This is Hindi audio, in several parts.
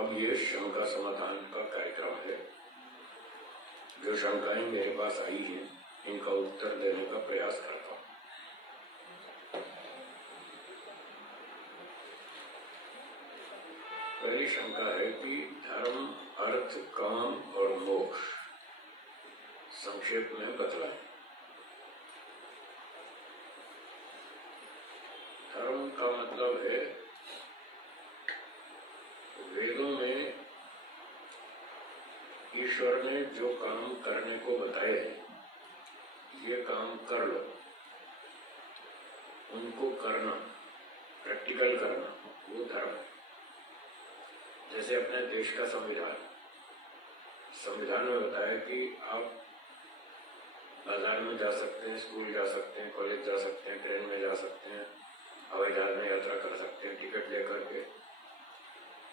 अब ये शंका समाधान का कार्यक्रम है। जो शंकाएं मेरे पास आई हैं, इनका उत्तर देने का प्रयास करता हूं। पहली शंका है कि धर्म, अर्थ, काम और मोक्ष संक्षेप में बतलाएं। धर्म का मतलब है वेदों में ईश्वर ने जो काम करने को बताए हैं, ये काम कर लो, उनको करना, प्रैक्टिकल करना, वो धर्म है। जैसे अपने देश का संविधान में बताया कि आप बाजार में जा सकते हैं, स्कूल जा सकते हैं, कॉलेज जा सकते हैं, ट्रेन में जा सकते हैं, हवाई जहाज में यात्रा कर सकते हैं टिकट लेकर के।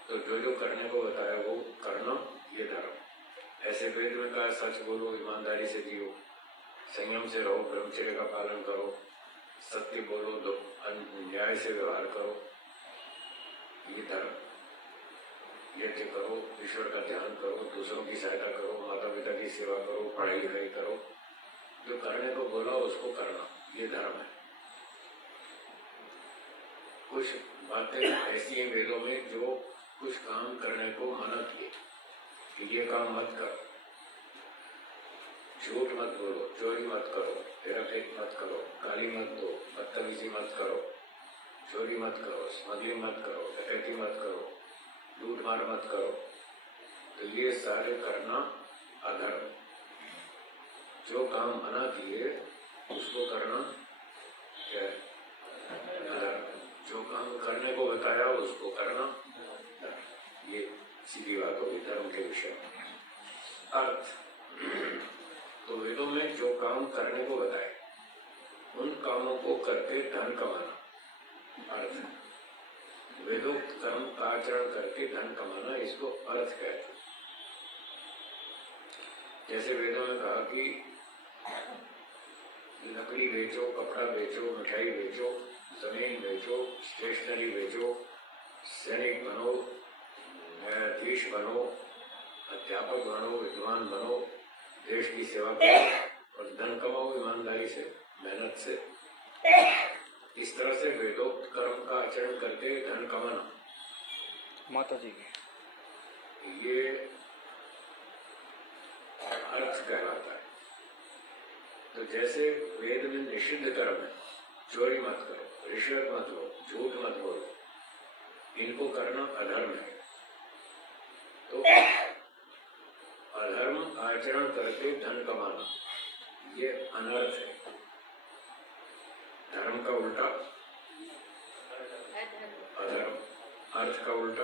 तो जो जो करने को बताया वो करना, ये धर्म। ऐसे वेद में कहा सच बोलो, ईमानदारी से जियो, संयम से रहो, ब्रह्मचर्य का पालन करो, सत्य बोलो, न्याय से व्यवहार करो, ये धर्म। यज्ञ करो, ईश्वर का ध्यान करो, दूसरों की सहायता करो, माता पिता की सेवा करो, पढ़ाई लिखाई करो, जो करने को बोला उसको करना, ये धर्म है। कुछ बातें ऐसी हैं वेदों में जो कुछ काम करने को मना किए कि ये काम मत करो, झूठ मत बोलो, चोरी मत करो, हेराफेरी मत करो, गाली मत दो, बदतमीजी मत करो, चोरी मत करो, स्मगलिंग मत करो, डकैती मत करो, लूट मार मत करो। तो ये सारे करना अधर्म। जो काम मना किए उसको करना क्या है? अधर्म। जो काम करने को बताया उसको करना धर्म। ये सीधी बात होगी धर्म के विषय में। अर्थ, तो वेदों में जो काम करने को बताए उन कामों को करके धन कमाना अर्थ। वेदोक्त कर्म का आचरण करके धन कमाना, इसको अर्थ कहते हैं। जैसे वेदों में कहा कि लकड़ी बेचो, कपड़ा बेचो, मिठाई बेचो, जमीन बेचो, स्टेशनरी बेचो, सैनिक बनो, न्यायाधीश बनो, अध्यापक बनो, विद्वान बनो, देश की सेवा करो और धन कमाओ ईमानदारी से, मेहनत से। इस तरह से वेदोक्त कर्म का आचरण करके धन कमाना, माता जी की, ये अर्थ कहलाता है। तो जैसे वेद में निषिद्ध कर्म है, चोरी मत करो, रिश्वत मत लो, झूठ मत बोलो, इनको करना अधर्म है। तो अधर्म आचरण करके धन कमाना, ये अनर्थ है। धर्म का उल्टा अधर्म, अर्थ का उल्टा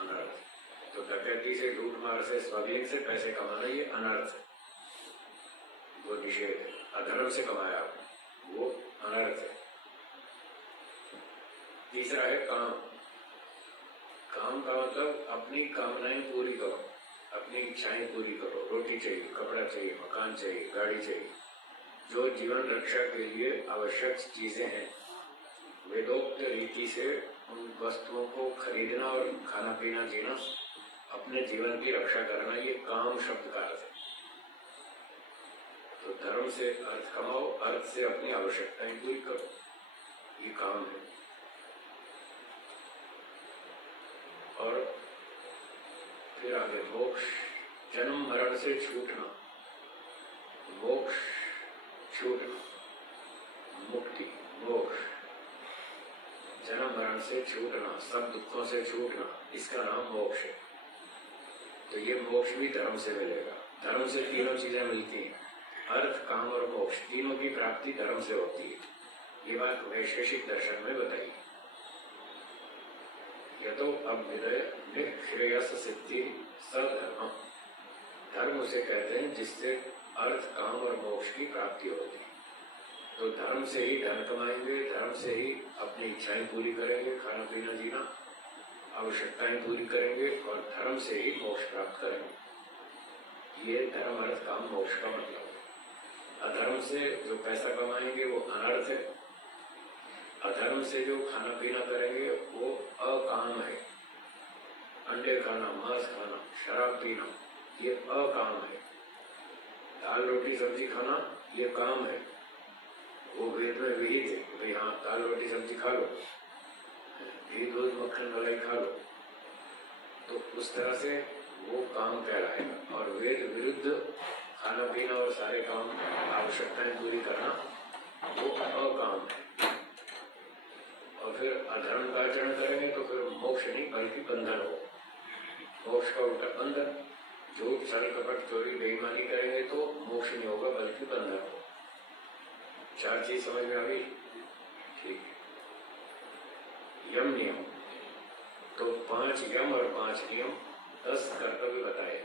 अनर्थ। तो डकैती से, लूट मार से, स्मगलिंग से पैसे कमाना, ये अनर्थ है, वो निषेध है। अधर्म से कमाया वो अनर्थ है। तीसरा है काम। काम का मतलब अपनी कामनाएं पूरी करो, अपनी इच्छाएं पूरी करो। रोटी चाहिए, कपड़ा चाहिए, मकान चाहिए, गाड़ी चाहिए, जो जीवन रक्षा के लिए आवश्यक चीजें हैं, वेदोक्त रीति से उन वस्तुओं को खरीदना और खाना पीना जीना, अपने जीवन की रक्षा करना, ये काम शब्द का अर्थ है। तो धर्म से अर्थ कमाओ, अर्थ से अपनी आवश्यकताएं पूरी करो, ये काम है। और फिर आगे मोक्ष, जन्म मरण से छूटना, मोक्ष छूटना, मुक्ति, मोक्ष, जन्म मरण से छूटना, सब दुखों से छूटना, इसका नाम मोक्ष है। तो ये मोक्ष भी धर्म से मिलेगा। धर्म से तीनों चीजें मिलती हैं, अर्थ, काम और मोक्ष, तीनों की प्राप्ति धर्म से होती है। ये बात वैशेषिक दर्शन में बताई। यतो अभ्युदय श्रेयस सिद्धि सधर्म, धर्म उसे कहते हैं जिससे अर्थ, काम और मोक्ष की प्राप्ति होती है। तो धर्म से ही धन कमाएंगे, धर्म से ही अपनी इच्छाएं पूरी करेंगे, खाना पीना जीना, आवश्यकताएं पूरी करेंगे और धर्म से ही मोक्ष प्राप्त करेंगे। ये धर्म, अर्थ, काम, मोक्ष का मतलब है। अधर्म से जो पैसा कमाएंगे वो अनर्थ है, अधर्म से जो खाना पीना करेंगे वो अकाम है, अंडे खाना, मांस खाना, शराब पीना, ये अकाम है। दाल रोटी सब्जी खाना ये काम है, वो वेद में विहित है कि भाई हाँ दाल रोटी सब्जी खा लो, घी दूध मक्खन मलाई खा लो, तो उस तरह से वो काम कहलाएगा। और वेद विरुद्ध खाना पीना और सारे काम आवश्यकताएं पूरी करना वो अकाम है। और फिर अधर्म का आचरण करेंगे तो फिर मोक्ष नहीं बल्कि बंधन हो। मोक्ष का उल्टा बंधन। झूठ छल कपट चोरी बेईमानी करेंगे तो मोक्ष नहीं होगा बल्कि बंधन हो। 4 चीज समझ में आ गई? ठीक है। यम नियम तो 5 यम और 5 नियम 10 कर्तव्य बताए।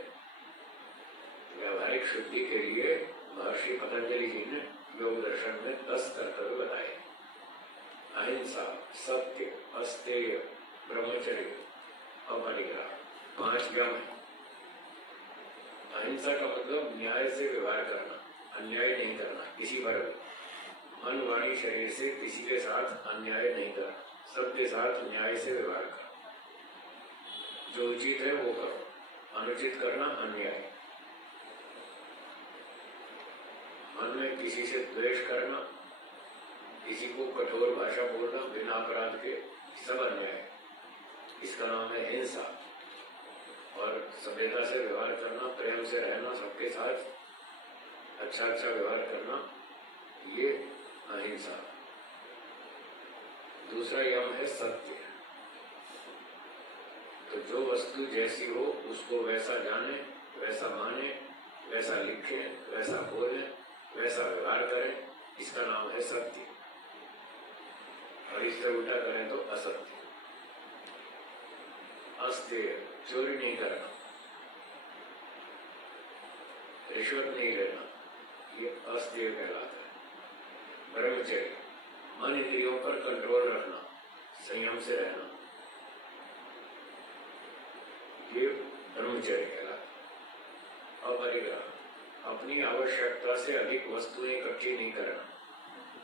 व्यावहारिक शुद्धि के लिए महर्षि पतंजलि जी ने योग दर्शन में 10 कर्तव्य बताए। अहिंसा, सत्य, अस्तेय, ब्रह्मचर्य, अपरिग्रह, 5 यम है। अहिंसा का मतलब न्याय से व्यवहार करना, अन्याय नहीं करना किसी पर भी। मन वाणी शरीर से किसी के साथ अन्याय नहीं करना, सबके साथ न्याय से व्यवहार करना। जो उचित है वो करो, अनुचित करना अन्याय। मन में किसी से द्वेष करना, किसी को कठोर भाषा बोलना बिना अपराध के, सब अन्याय। इसका नाम है हिंसा। और सभ्यता से व्यवहार करना, प्रेम से रहना, सबके साथ अच्छा अच्छा व्यवहार करना, ये अहिंसा। दूसरा यम है सत्य। तो जो वस्तु जैसी हो उसको वैसा जाने, वैसा माने, वैसा लिखे, वैसा बोले, वैसा व्यवहार करें, इसका नाम है सत्य। और इससे उल्टा करें तो असत्य। अस्तेय, चोरी नहीं करना, रिश्वत नहीं लेना, ये अस्तेय कहलाता है। ब्रह्मचर्य, मन इंद्रियों पर कंट्रोल रखना, संयम से रहना, ये ब्रह्मचर्य कहलाता है। अपरिग्रह, अपनी आवश्यकता से अधिक वस्तुएं इकट्ठी नहीं करना।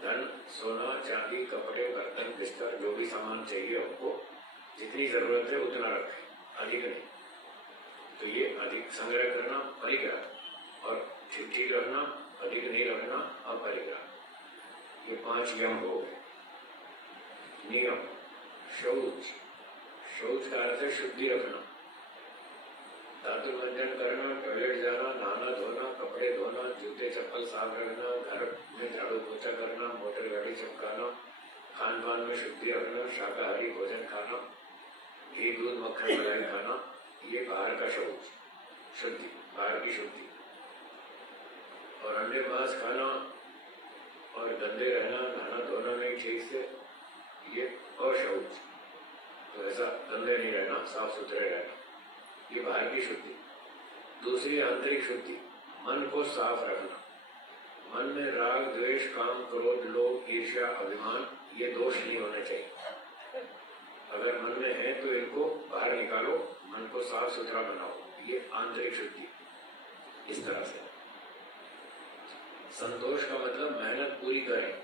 धन, सोना, चांदी, कपड़े, बर्तन, बिस्तर, जो भी सामान चाहिए हमको, जितनी जरूरत है उतना रखें, अधिक नहीं। तो ये अधिक संग्रह करना परिग्रह, और ठीक ठीक रखना, अधिक नहीं रखना अपरिग्रह। ये 5 यम हो गए। नियम, शौच, शौच का अर्थ है शुद्धि रखना। दातुर्भंजन करना, टॉयलेट जाना, नहाना धोना, कपड़े धोना, जूते चप्पल साफ रखना, घर में झाड़ू पोछा करना, मोटर गाड़ी चमकाना, खान पान में शुद्धि रखना, शाकाहारी भोजन खाना, घी दूध मक्खन मलाई खाना, ये बाहर का शौच, शुद्धि, बाहर की शुद्धि। और अंडे मांस खाना और गंदे रहना, नहाना धोना नहीं ठीक से, ये अशौच। तो ऐसा गंदे नहीं रहना, साफ सुथरे रहना, ये बाहर की शुद्धि। दूसरी आंतरिक शुद्धि, मन को साफ रखना। मन में राग द्वेष काम क्रोध लोभ ईर्ष्या अभिमान ये दोष नहीं होने चाहिए। अगर मन में है तो इनको बाहर निकालो, मन को साफ सुथरा बनाओ, ये आंतरिक शुद्धि। इस तरह से संतोष का मतलब मेहनत पूरी करें।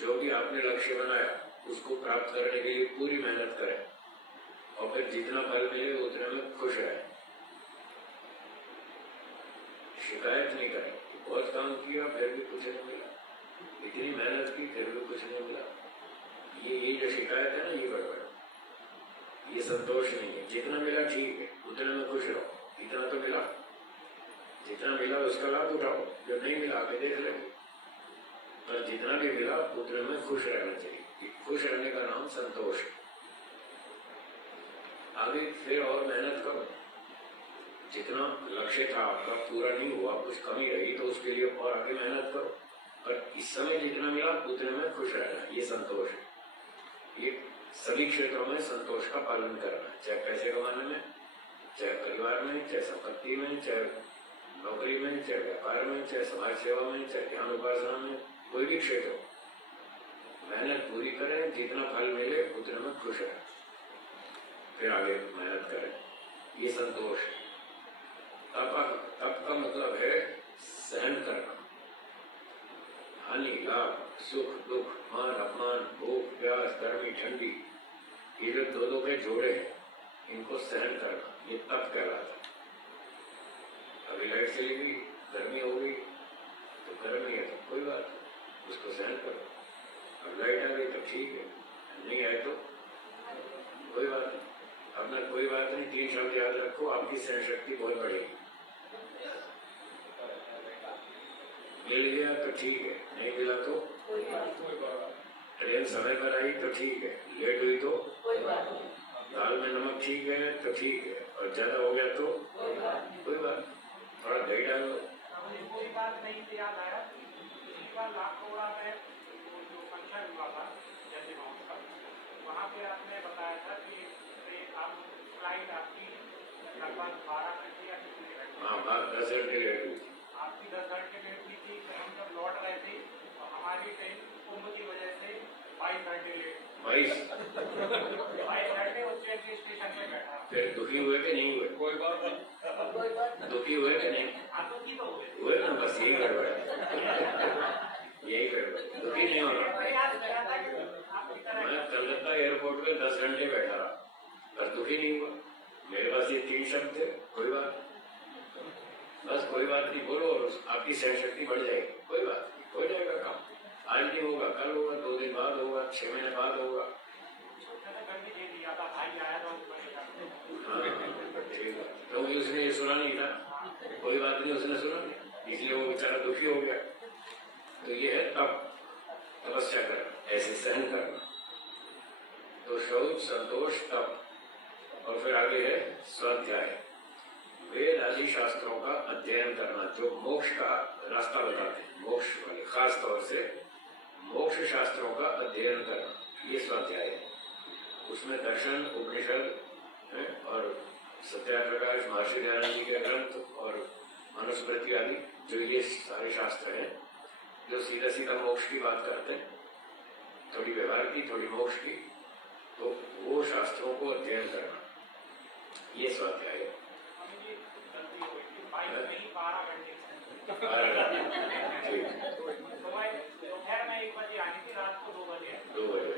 जो भी आपने लक्ष्य बनाया उसको प्राप्त करने के लिए पूरी मेहनत करें, और फिर जितना फल मिले उतने में खुश रहें। शिकायत नहीं करें, बहुत काम किया फिर भी कुछ नहीं मिला, इतनी मेहनत की फिर भी कुछ नहीं मिला, ये जो शिकायत है ना, ये गड़बड़, ये संतोष नहीं है। जितना मिला ठीक है, उतने में खुश रहो, इतना तो मिला, जितना मिला उसका लाभ उठाओ, जो नहीं मिला आगे देख लेंगे, पर जितना भी मिला उतने में खुश रहना चाहिए। खुश रहने का नाम संतोष है। आगे फिर और मेहनत करो, जितना लक्ष्य था आपका पूरा नहीं हुआ, कुछ कमी रही तो उसके लिए और आगे मेहनत करो, पर इस समय जितना मिला उतने में खुश रहना, ये संतोष है। ये सभी क्षेत्रों में संतोष का पालन करना, चाहे पैसे कमाने में, चाहे परिवार में, चाहे संपत्ति में, चाहे नौकरी में, चाहे व्यापार में, चाहे समाज सेवा में, चाहे ध्यान उपासना में, कोई भी क्षेत्र हो, मेहनत पूरी करें, जितना फल मिले उतने में खुश रहें, फिर आगे मेहनत करें, ये संतोष है। तप का मतलब है सहन करना, हानि लाभ सुख दुख मान अपमान भूख प्यास गर्मी ठंडी, ये जो दो के जोड़े हैं, इनको सहन करना, ये तप कहलाता है। अभी लाइट चली गई, गर्मी हो गई, तो गर्मी है तो कोई बात नहीं, उसको सहन करो। अब लाइट आ गई तो ठीक है, नहीं आए तो कोई बात नहीं। अपना कोई बात नहीं, 3 शब्द याद रखो, आपकी सहन शक्ति बहुत बढ़ेगी। मिल गया तो ठीक है, नहीं मिला तो ट्रेन समय पर आई तो ठीक है, लेट हुई तो दाल में नमक ठीक है तो ठीक है, और ज्यादा हो गया तो कोई बात, थोड़ा दही डाल लो। कोई बात नहीं से याद आया, पिछली बार लाखोड़ा में जो फंक्शन हुआ था जैसे महोत्सव, वहाँ पे आपने बताया था कि आप फ्लाइट आपकी लगभग 12 घंटे या कितने घंटे, हाँ, 10 घंटे लेट हुई, आपकी 10 घंटे लेट हुई थी। तो हम जब लौट रहे थे तो हमारी ट्रेन कुंभ की वजह से 22 घंटे लेट, 22 घंटे उज्जैन के स्टेशन पे बैठा। फिर दुखी हुए कि नहीं हुए? कोई बात नहीं, दुखी हुए कि नहीं दुखी तो हुए ना, बस यही गड़बड़ है, यही गड़बड़, दुखी नहीं होना। मैं कलकत्ता एयरपोर्ट पे 10 घंटे बैठा रहा, बस दुखी नहीं हुआ। मेरे पास ये 3 शब्द थे, कोई बात, बस कोई बात नहीं बोलो, आपकी सहन शक्ति बढ़ जाएगी, कोई बात नहीं, हो जाएगा काम। आज नहीं होगा, कल होगा, 2 दिन बाद होगा, 6 महीने बाद होगा। हाँ, ठीक है, तो उसने ये सुना नहीं था, कोई बात नहीं, उसने सुना नहीं, इसलिए वो बेचारा दुखी हो गया। तो ये है तप, तपस्या करना, ऐसे सहन करना। तो शौच, संतोष, तप, और फिर आगे है स्वाध्याय, वेद आदि शास्त्रों का अध्ययन करना, जो मोक्ष का रास्ता बताते हैं, मोक्ष वाले, खास तौर से मोक्ष शास्त्रों का अध्ययन करना, ये स्वाध्याय है। उसमें दर्शन, उपनिषद और सत्याप्रकाश, महर्षि दयानंद जी के ग्रंथ और मनुस्मृति आदि, जो ये सारे शास्त्र हैं जो सीधा सीधा मोक्ष की बात करते हैं, थोड़ी व्यवहार की, थोड़ी मोक्ष की, तो वो शास्त्रों को अध्ययन करना, ये स्वाध्याय है। दोपहर में 1 बजे आनी थी, रात को 2 बजे 2 बजे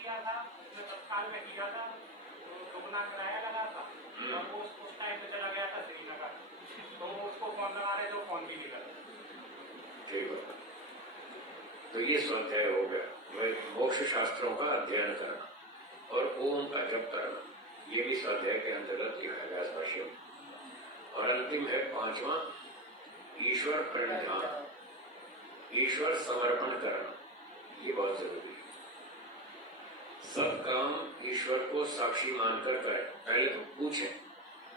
किया था, उसमें तत्काल में किया था, तो दुगना किराया लगा था, और वो उस टाइम पे चला गया था श्रीनगर, तो उसको फोन लगा रहे तो फोन भी नहीं कर। ठीक है, तो ये स्वाध्याय हो गया, मोक्ष शास्त्रों का अध्ययन करना और ओम का जप करना, ये भी स्वाध्याय के अंतर्गत लिखा गया स्पर्श। और अंतिम है 5वां, ईश्वर प्रणिधान, ईश्वर समर्पण करना, ये बहुत जरूरी है। सब काम ईश्वर को साक्षी मानकर करें। पहले तो पूछें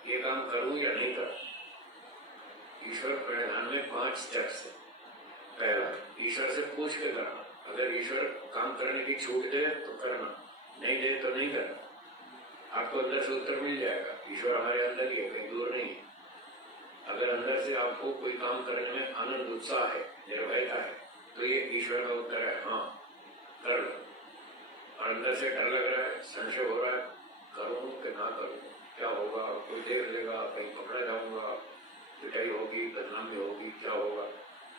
ये काम करूं या नहीं करूं। ईश्वर प्रणिधान में 5 स्टेप्स है। पहला, ईश्वर से पूछ के करना, अगर ईश्वर काम करने की छूट दे तो करना, नहीं दे तो नहीं करना। आपको अंदर से उत्तर मिल जाएगा, ईश्वर हमारे अंदर ही है, कहीं दूर नहीं है। अगर अंदर से आपको कोई काम करने में आनंद, उत्साह है, निर्भयता है, तो ये ईश्वर का उत्तर है, हाँ कर लो। और अंदर से डर लग रहा है, संशय हो रहा है, करूं कि ना करूं, क्या होगा, कोई देख लेगा, कहीं पकड़ा जाऊंगा, पिटाई होगी, बदनामी होगी, क्या होगा,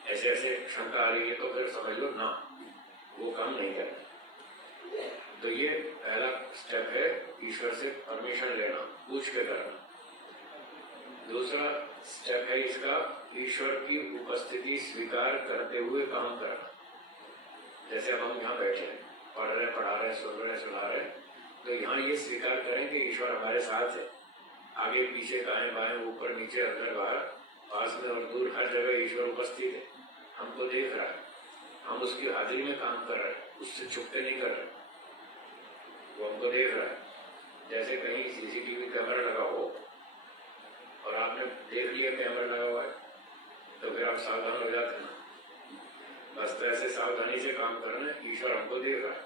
ऐसे ऐसे शंका आ रही है, तो फिर समझ लो ना, वो काम नहीं करना। तो ये पहला स्टेप है, ईश्वर से परमिशन लेना, पूछ के करना। दूसरा स्टेप है इसका, ईश्वर की उपस्थिति स्वीकार करते हुए काम करना। जैसे अब हम यहाँ बैठे हैं, पढ़ रहे, पढ़ा रहे, सुन रहे, सुना रहे, तो यहाँ ये स्वीकार करें कि ईश्वर हमारे साथ है, आगे पीछे, दाएं बाएं, ऊपर नीचे, अंदर बाहर, पास में और दूर, हर जगह ईश्वर उपस्थित है, हमको देख रहा है, हम उसकी हाजिरी में काम कर रहे हैं, उससे छुपके नहीं कर रहे, वो हमको देख रहा है। जैसे कहीं सीसीटीवी कैमरा लगा हो और आपने देख लिया कैमरा लगा हुआ है, तो फिर आप सावधान हो जाते हैं। बस तो ऐसे सावधानी से काम करना है, ईश्वर हमको देख रहा है।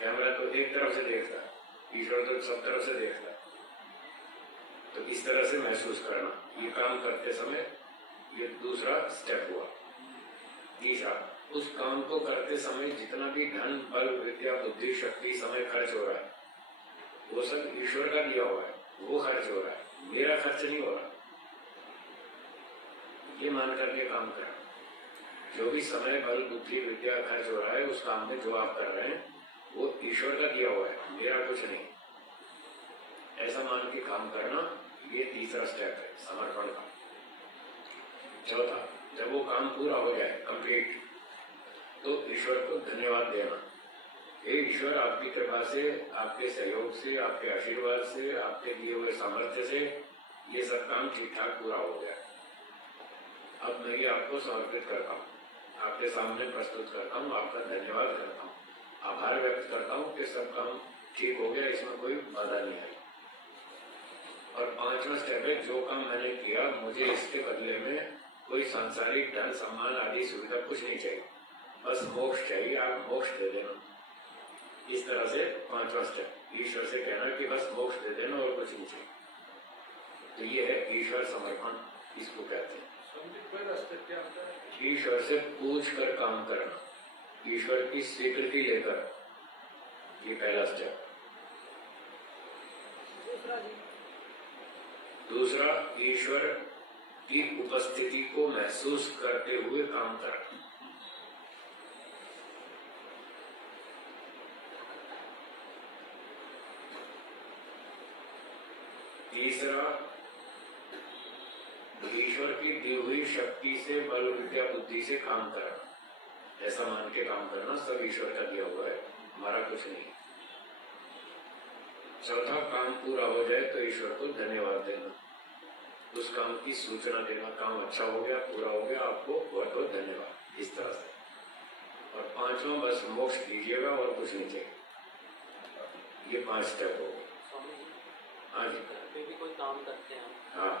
कैमरा तो एक तरफ से देख रहा है, ईश्वर तो सब तरफ से देख रहा है। तो इस तरह से महसूस करना, ये काम करते समय, ये दूसरा स्टेप हुआ। तीसरा, उस काम को करते समय जितना भी धन, बल, विद्या, बुद्धि, शक्ति, समय खर्च हो रहा है, वो सब ईश्वर का दिया हुआ है, वो खर्च हो रहा है, मेरा खर्च नहीं हो रहा। ये मान करके काम करना। जो भी समय, बल, बुद्धि, विद्या खर्च हो रहा है, उस काम में जो आप कर रहे हैं, वो ईश्वर का दिया हुआ है, मेरा कुछ नहीं। ऐसा मान के काम करना, ये तीसरा स्टेप है समर्पण का। चौथा, जब वो काम पूरा हो जाए कंप्लीट, तो ईश्वर को धन्यवाद देना। हे ईश्वर, आपकी कृपा से, आपके सहयोग से, आपके आशीर्वाद से, आपके दिए हुए सामर्थ्य से ये सब काम ठीक ठाक पूरा हो गया। अब मैं ये आपको समर्पित करता हूँ, आपके सामने प्रस्तुत करता हूँ, आपका धन्यवाद करता हूँ, आभार व्यक्त करता हूँ कि सब काम ठीक हो गया, इसमें कोई बाधा नहीं आई। और पांचवा स्टेप है, जो काम मैंने किया मुझे इसके बदले में कोई सांसारिक धन सम्मान आदि सुविधा कुछ नहीं चाहिए, बस मोक्ष चाहिए, आप मोक्ष दे देना। इस तरह से पांचवा स्टेप, ईश्वर से कहना कि बस मोक्ष दे देना और कुछ नहीं चाहिए। तो ये है ईश्वर समर्पण, इसको कहते हैं। ईश्वर से पूछ कर काम करना, ईश्वर की स्वीकृति लेकर, ये पहला स्टेप। दूसरा, ईश्वर की उपस्थिति को महसूस करते हुए काम करना। तीसरा, ईश्वर की दी हुई शक्ति से, बल विद्या बुद्धि से काम करना। ऐसा मान के काम करना, सब ईश्वर का दिया हुआ है, हमारा कुछ नहीं। चौथा, काम पूरा हो जाए तो ईश्वर को धन्यवाद देना, उस काम की सूचना देना, काम अच्छा हो गया, पूरा हो गया, आपको बहुत बहुत धन्यवाद, इस तरह से। और पांचवा, बस मोक्ष दीजिएगा और कुछ नहीं चाहिए। ये 5 स्टेप हो गए। हाँ जी, घर भी कोई काम करते हैं, हाँ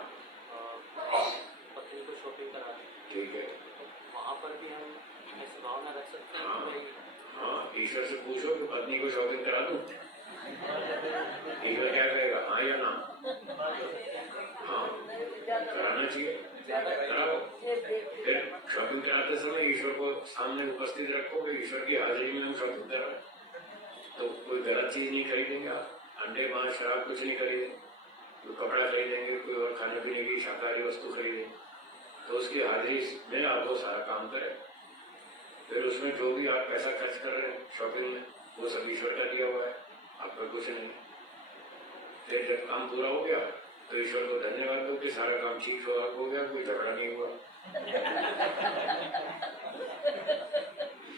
पत्नी को शॉपिंग कराते हैं, ठीक है, तो वहाँ पर भी हम ऐसी भावना रख सकते हैं हाँ। कि भाई हाँ, ईश्वर से पूछो कि पत्नी को शॉपिंग करा दूं, ईश्वर क्या कहेगा, हाँ या ना? हाँ, कराना चाहिए, कराओ। फिर शॉपिंग कराते समय ईश्वर को सामने उपस्थित रखो कि ईश्वर की हाजिरी में हम शॉपिंग कर रहे हैं। तो कोई गलत चीज नहीं खरीदेंगे आप, अंडे मांस शराब कुछ नहीं खरीदेंगे, कोई कपड़ा खरीदेंगे, कोई और खाने पीने की शाकाहारी वस्तु खरीदेंगे, तो उसकी हाजिरी में आप वो सारा काम करें। फिर उसमें जो भी आप पैसा खर्च कर रहे हैं शॉपिंग में, वो सब ईश्वर का दिया हुआ है, आपका कुछ नहीं। फिर जब काम पूरा हो गया तो ईश्वर को धन्यवाद दो कि सारा काम ठीक हो गया, कोई झगड़ा नहीं हुआ।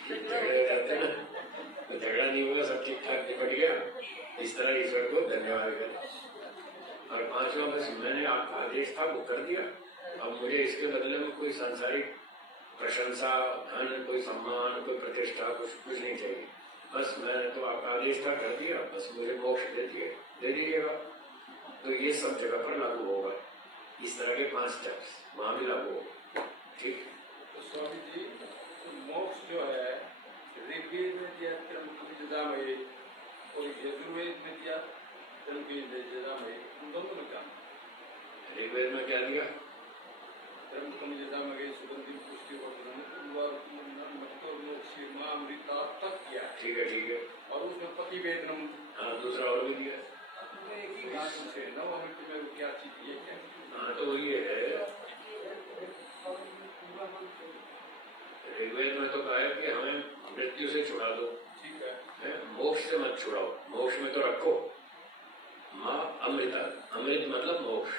झगड़े जाते ना, तो झगड़ा नहीं हुआ, सब ठीक ठाक निपट गया, इस तरह ईश्वर को धन्यवाद करें। और पांचवा, बस मैंने आपका आदेश था वो कर दिया, अब मुझे इसके बदले में कोई सांसारिक प्रशंसा, धन, कोई सम्मान, कोई प्रतिष्ठा, कुछ नहीं चाहिए, बस मैंने तो आपका आदेश था कर दिया, बस मुझे मोक्ष दे दीजिएगा। तो ये सब जगह पर लागू होगा, इस तरह के 5 स्टेप्स वहां भी लागू होगा। ठीक, तो स्वामी जी, मोक्ष जो है ऋग्वेद में दिया त्रंबकेयजामहे और यजुर्वेद में दिया त्रंबकेयजामहे, उन दोनों में क्या? ऋग्वेद में क्या दिया? त्रंबकेयजामहे सुगंधिं पुष्टिवर्धनम् अमृता तक किया। ठीक है। और उसमें पतिवेदनम, हाँ, दूसरा और भी दिया। एक ही बात से नव अमृत में वो क्या चीज ये क्या? हाँ, तो ये है, ऋग्वेद में तो कहा है कि हमें मृत्यु से छुड़ा दो, ठीक है, मोक्ष से मत छुड़ाओ, मोक्ष में तो रखो। माँ अमृता, अमृत मतलब मोक्ष,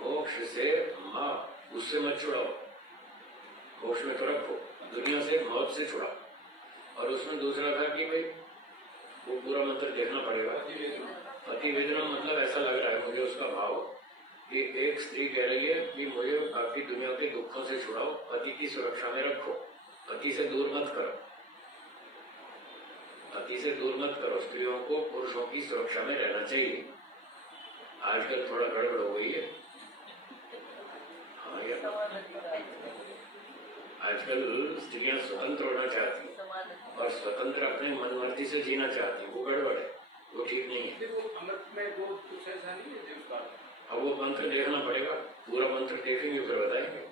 मोक्ष से माँ, उससे मत छुड़ाओ, मोक्ष में तो रखो, दुनिया से, मौत से छुड़ाओ। और उसमें दूसरा था कि भाई वो पूरा मंत्र देखना पड़ेगा। पतिवेदना मतलब ऐसा लग रहा है मुझे उसका भाव कि एक स्त्री कह रही है कि मुझे बाकी दुनिया के दुखों से छुड़ाओ, पति की सुरक्षा में रखो, पति से दूर मत करो, पति से दूर मत करो। स्त्रियों को पुरुषों की सुरक्षा में रहना चाहिए। आजकल थोड़ा गड़बड़ हो गई है। हाँ, आजकल स्त्रियां स्वतंत्र होना चाहती हैं और स्वतंत्र अपने मनमर्जी से जीना चाहती हैं, वो गड़बड़ है, वो ठीक नहीं है। वो अमृत में वो कुछ ऐसा नहीं है जिसका, अब वो मंत्र देखना पड़ेगा, पूरा मंत्र देखेंगे फिर बताएंगे।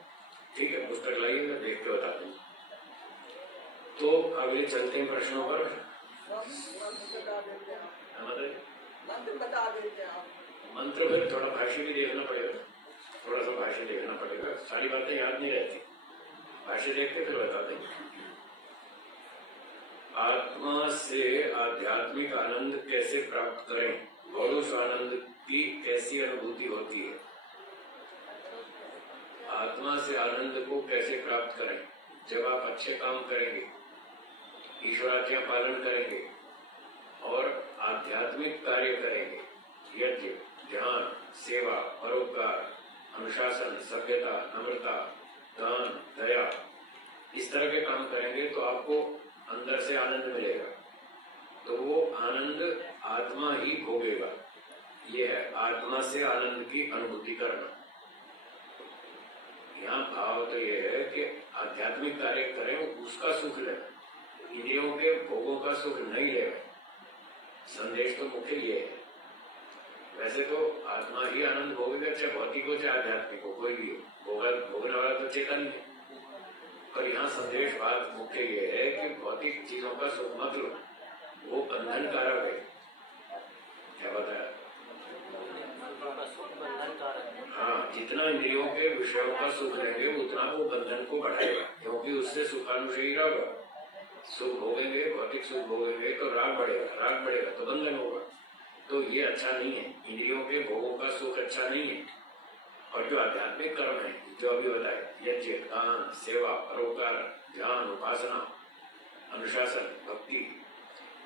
ठीक है, पुस्तक लाइएगा, देख के बता देंगे। तो अगले चलते हैं प्रश्नों पर। मंत्र फिर थोड़ा भाष्य भी देखना पड़ेगा, थोड़ा सा भाष्य देखना पड़ेगा, सारी बातें याद नहीं रहती, भाष्य देख के फिर बता देंगे। आत्मा से आध्यात्मिक आनंद कैसे प्राप्त करें और उस आनंद की कैसी अनुभूति होती है? आत्मा से आनंद को कैसे प्राप्त करें? जब आप अच्छे काम करेंगे, ईश्वराज्ञा पालन करेंगे और आध्यात्मिक कार्य करेंगे, यज्ञ, ध्यान, सेवा, परोपकार, अनुशासन, सभ्यता, नम्रता, दान, दया, इस तरह के काम करेंगे तो आपको अंदर से आनंद मिलेगा। तो वो आनंद आत्मा ही भोगेगा। ये है आत्मा से आनंद की अनुभूति करना। यहाँ भाव तो ये है कि आध्यात्मिक कार्य करें, उसका सुख लें, इंद्रियों के भोगों का सुख नहीं ले। संदेश तो मुख्य ये है। वैसे तो आत्मा ही आनंद भोगेगा, चाहे भौतिक हो चाहे आध्यात्मिक हो, कोई भी हो, भोगने वाला तो चेतन है। पर यहाँ संदेश बात मुख्य ये है कि भौतिक चीजों का सुख मत लो, वो बंधन कारक है। क्या बताया? हाँ, जितना इंद्रियों के विषयों का सुख लेंगे उतना वो बंधन को बढ़ाएगा, क्योंकि उससे सुखानुषयी राग होगा। सुख भोगेंगे, भौतिक सुख भोगेंगे तो राग बढ़ेगा तो बंधन होगा। तो ये अच्छा नहीं है, इंद्रियों के भोगों का सुख अच्छा नहीं है। और जो आध्यात्मिक कर्म है, जो अभी बताए, यज्ञ, दान, सेवा, परोपकार, ध्यान, उपासना, अनुशासन, भक्ति,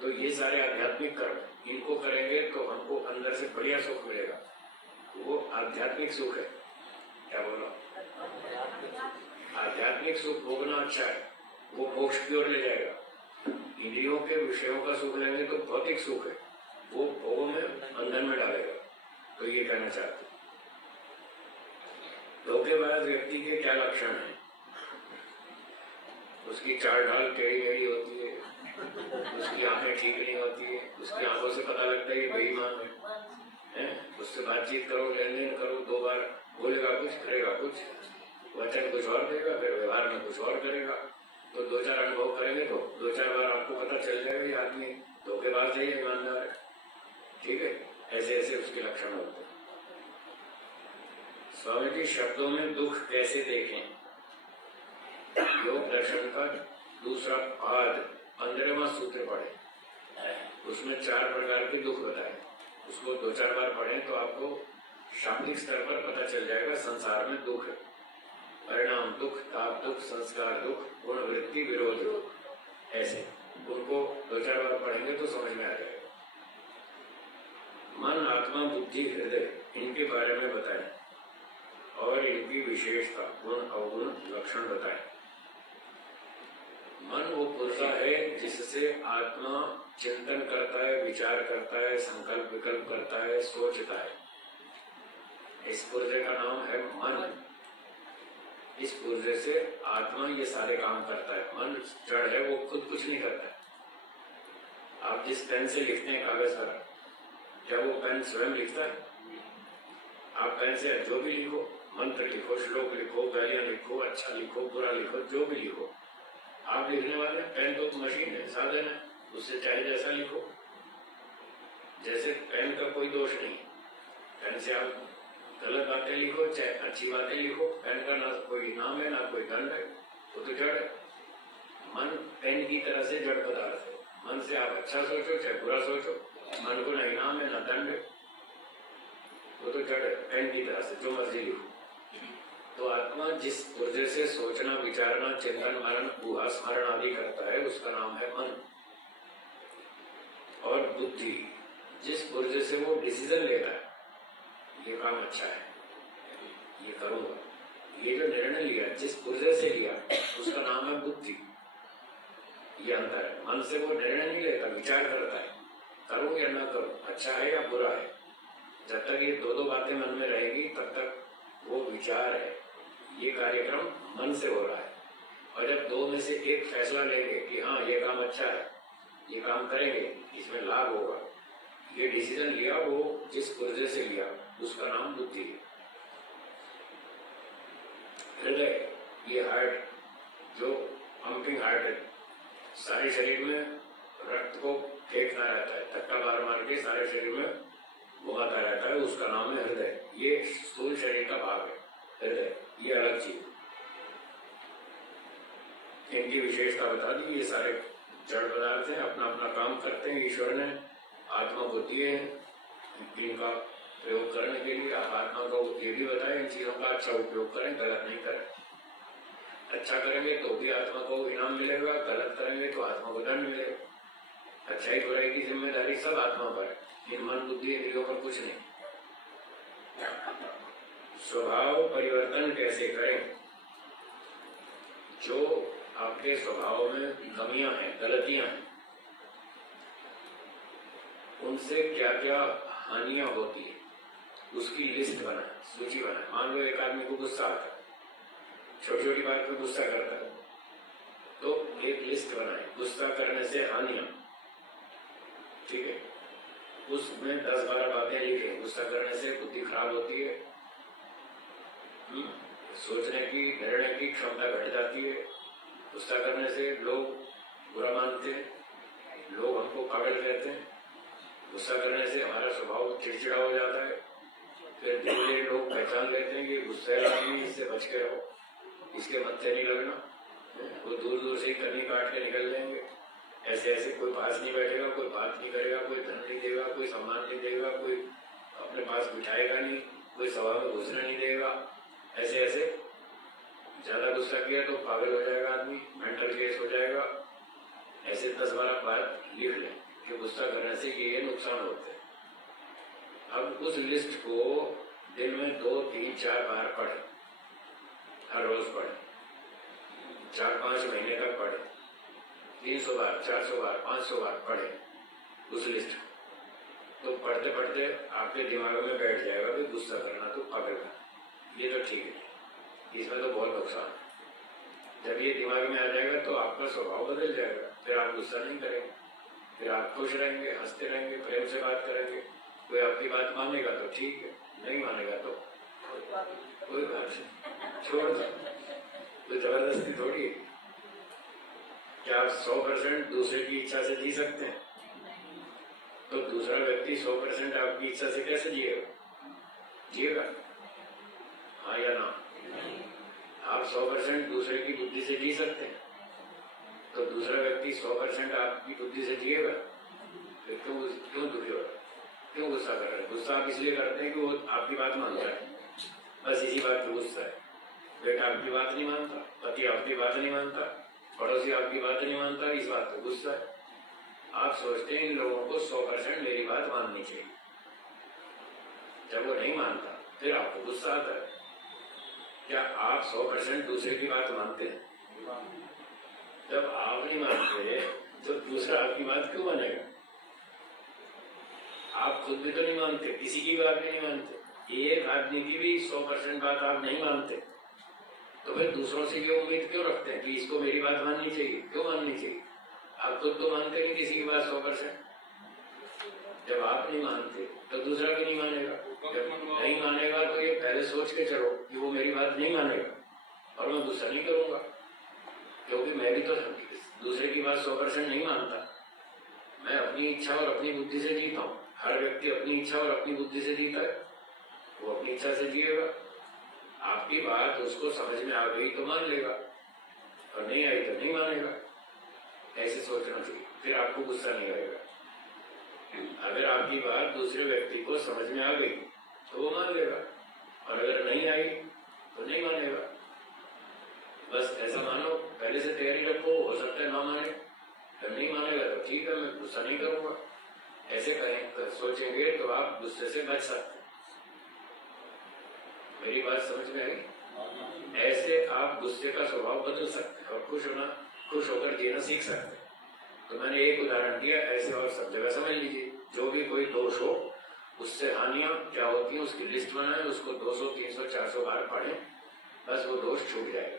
तो ये सारे आध्यात्मिक कर्म, इनको करेंगे तो हमको अंदर से बढ़िया सुख मिलेगा। वो आध्यात्मिक सुख है। क्या बोला? आध्यात्मिक सुख भोगना अच्छा है, वो मोक्ष की ओर ले जाएगा। इंद्रियों के विषयों का सुख लेंगे तो भौतिक सुख है, वो भोगों में बंधन में डालेगा। तो ये कहना चाहते। धोखेबाज व्यक्ति के क्या लक्षण है? उसकी चाल ढाल टेढ़ी मेढ़ी होती है, उसकी आंखें ठीक नहीं होती है, उसकी आंखों से पता लगता है ये बेईमान है। उससे बातचीत करो, लेन देन करो, 2 बार बोलेगा कुछ, करेगा कुछ, वचन कुछ और देगा, फिर व्यवहार में कुछ और करेगा। तो 2-4 अनुभव करेंगे तो 2-4 बार आपको पता चल जाएगा ये आदमी धोखेबाज है, ईमानदार है। ठीक है, ऐसे ऐसे उसके लक्षण होते हैं। स्वामी जी शब्दों में दुख कैसे देखें? योग दर्शन का दूसरा पाद 15वां सूत्र पढ़े, उसमें 4 प्रकार के दुख बताए। उसको 2-4 बार पढ़ें तो आपको शाब्दिक स्तर पर पता चल जाएगा संसार में दुख है। परिणाम दुख, ताप दुख, संस्कार दुख, गुण वृत्ति विरोध दुख, ऐसे उनको 2-4 बार पढ़ेंगे तो समझ में आ जाएगा। मन, आत्मा, बुद्धि, हृदय, इनके बारे में बताएं और इनकी विशेषता, गुण अवगुण लक्षण बताएं। मन वो पुर्जा है जिससे आत्मा चिंतन करता है, विचार करता है, संकल्प विकल्प करता है, सोचता है। इस पुर्जे का नाम है मन। इस पुर्जे से आत्मा ये सारे काम करता है। मन जड़ है, वो खुद कुछ नहीं करता है। आप जिस पेन से लिखते हैं कागज पर, क्या वो पेन स्वयं लिखता है? आप पेन से जो भी लिखो, मंत्र लिखो, श्लोक लिखो, गालियां लिखो, अच्छा लिखो, बुरा लिखो, जो भी लिखो, आप लिखने वाले। पेन तो मशीन है, साधन है, उससे चाहे जैसा लिखो। जैसे पेन का कोई दोष नहीं, पेन से आप गलत बातें लिखो चाहे अच्छी बातें लिखो, पेन का ना कोई नाम है ना कोई दंड है, वो तो जड़ है। मन पेन की तरह से जड़ पदार्थ है। मन से आप अच्छा सोचो चाहे बुरा सोचो, मन को ना इनाम है ना दंड है, वो तो जड़ है। पेन की तरह से जो मर्जी लिखो। तो आत्मा जिस ऊर्जा से सोचना, विचारना, चिंतन, मनन, ऊहा, स्मरण आदि करता है, उसका नाम है मन। और बुद्धि जिस ऊर्जा से वो डिसीजन लेता है, ये काम अच्छा है, ये करूंगा, ये जो निर्णय लिया जिस ऊर्जा से लिया, उसका नाम है बुद्धि। ये अंतर है। मन से वो निर्णय नहीं लेता, विचार करता है, करूं या ना करूं, अच्छा है या बुरा है। जब तक ये 2 बातें मन में रहेगी तब तक वो विचार है, ये कार्यक्रम मन से हो रहा है। और जब 2 में से एक फैसला लेंगे कि हाँ ये काम अच्छा है, ये काम करेंगे, इसमें लाभ होगा, ये डिसीजन लिया, वो जिस ऊर्जा से लिया, उसका नाम बुद्धि है। हृदय, ये हार्ट, जो पंपिंग हार्ट है, सारे शरीर में रक्त को फेंकता रहता है, धक्का मार मार के सारे शरीर में घुमाता रहता है, उसका नाम है हृदय। ये स्थूल शरीर का भाग है हृदय, ये अलग चीज। इनकी विशेषता बता दी, ये सारे जड़ पदार्थ हैं, अपना अपना काम करते हैं। ईश्वर ने आत्मा को दिए हैं इनका प्रयोग करने के लिए। आप आत्मा को ये भी बताएं इन चीजों का अच्छा उपयोग करें, गलत नहीं करें। अच्छा करेंगे तो भी आत्मा को इनाम मिलेगा, गलत करेंगे तो आत्मा को दंड मिलेगा। अच्छाई बुराई की जिम्मेदारी सब आत्मा पर है, इन मन बुद्धि इंद्रियों पर कुछ नहीं। स्वभाव परिवर्तन कैसे करें? जो आपके स्वभाव में कमियां हैं, गलतियां हैं, उनसे क्या क्या हानियां होती है उसकी लिस्ट बनाए, सूची बनाए। मान लो एक आदमी को गुस्सा आता है, छोटी छोटी बात पे गुस्सा करता है, तो एक लिस्ट बनाए गुस्सा करने से हानियां, ठीक है। उसमें 10-12 बातें लिखें। गुस्सा करने से बुद्धि खराब होती है, सोचने की, निर्णय की क्षमता घट जाती है। गुस्सा करने से लोग बुरा मानते हैं, लोग हमको पागल कहते हैं। गुस्सा करने से हमारा स्वभाव चिड़चिड़ा हो जाता है। फिर धीरे धीरे लोग पहचान लेते हैं कि गुस्से आदमी, इससे बच के रहो, इसके मत्थे नहीं लगना। वो दूर दूर से ही करनी काट के निकल जाएंगे। ऐसे ऐसे कोई पास नहीं बैठेगा, कोई बात नहीं करेगा, कोई धन नहीं देगा, कोई सम्मान नहीं देगा, कोई अपने पास बिठाएगा नहीं, कोई सभा में घुसने नहीं देगा। ऐसे ऐसे ज्यादा गुस्सा किया तो पागल हो जाएगा आदमी, मेंटल केस हो जाएगा। ऐसे 10-12 बात लिख लें कि गुस्सा करने से ये नुकसान होते हैं। अब उस लिस्ट को दिन में 2, 3, 4 बार पढ़ें, हर रोज पढ़ें, 4-5 महीने तक पढ़ें, 300 बार, 400 बार, 500 बार पढ़ें उस लिस्ट को। तो पढ़ते पढ़ते आपके दिमाग में बैठ जाएगा कि गुस्सा करना तो पागल है, ये तो ठीक है, इसमें तो बहुत नुकसान है। जब ये दिमाग में आ जाएगा तो आपका स्वभाव बदल जाएगा। फिर आप गुस्सा नहीं करेंगे, फिर आप खुश रहेंगे, हंसते रहेंगे, प्रेम से बात करेंगे। कोई आपकी बात मानेगा तो ठीक है, नहीं मानेगा तो कोई बात नहीं, छोड़ दो। तो जबरदस्ती थोड़ी है। क्या आप 100% दूसरे की इच्छा से जी सकते हैं? तो दूसरा व्यक्ति 100% आपकी इच्छा से कैसे जिएगा? हाँ या ना? आप 100% दूसरे की बुद्धि से जी सकते हैं, तो दूसरा व्यक्ति 100% आपकी बुद्धि से जिएगा? फिर क्यों दुखी हो रहा है, क्यों गुस्सा कर रहे हैं? गुस्सा आप इसलिए करते हैं कि वो आपकी बात मानता है, बस इसी बात पे गुस्सा है। बेटा आपकी बात नहीं मानता, पति आपकी बात नहीं मानता, पड़ोसी आपकी बात नहीं मानता, इस बात पे गुस्सा है। आप सोचते हैं इन लोगों को 100% मेरी बात माननी चाहिए। जब वो नहीं मानता फिर आपको गुस्सा आता है। क्या आप 100% दूसरे की बात मानते हैं? जब आप नहीं मानते तो दूसरा आपकी बात क्यों मानेगा? आप खुद भी तो नहीं मानते, किसी की बात भी नहीं मानते। एक आदमी की भी 100% बात आप नहीं मानते, तो फिर दूसरों से ये उम्मीद क्यों रखते हैं कि इसको मेरी बात माननी चाहिए? क्यों माननी चाहिए? आप खुद तो मानते नहीं किसी की बात 100%। जब आप नहीं मानते तो दूसरा भी नहीं मानेगा। जब नहीं मानेगा तो ये पहले सोच के चलो कि वो मेरी बात नहीं मानेगा और मैं गुस्सा नहीं करूंगा, क्योंकि मैं भी तो दूसरे की बात 100% नहीं मानता। मैं अपनी इच्छा और अपनी बुद्धि से जीता हूँ। हर व्यक्ति अपनी इच्छा और अपनी बुद्धि से जीता है, वो अपनी इच्छा से जिएगा। आपकी बात उसको समझ में आ गई तो मान लेगा, और नहीं आई तो नहीं मानेगा। ऐसे सोचना चाहिए, फिर आपको गुस्सा नहीं आएगा। अगर आपकी बात दूसरे व्यक्ति को समझ में आ गई तो वो मान लेगा, और अगर नहीं आई तो नहीं मानेगा। बस ऐसा मानो, पहले से तैयारी रखो, हो सकता है ना माने। अगर नहीं मानेगा तो ठीक है, मैं गुस्सा नहीं करूंगा। ऐसे कहें सोचेंगे तो आप गुस्से से बच सकते हैं। मेरी बात समझ में आई? ऐसे आप गुस्से का स्वभाव बदल सकते हैं और खुश होकर जीना सीख सकते हैं। तो मैंने एक उदाहरण दिया, ऐसे और सब जगह समझ लीजिए। जो भी कोई दोष हो, उससे हानियां क्या होती हैं उसकी लिस्ट बनाएं, उसको 200, 300, 400 बार पढ़ें, बस वो दोष छूट जाएगा।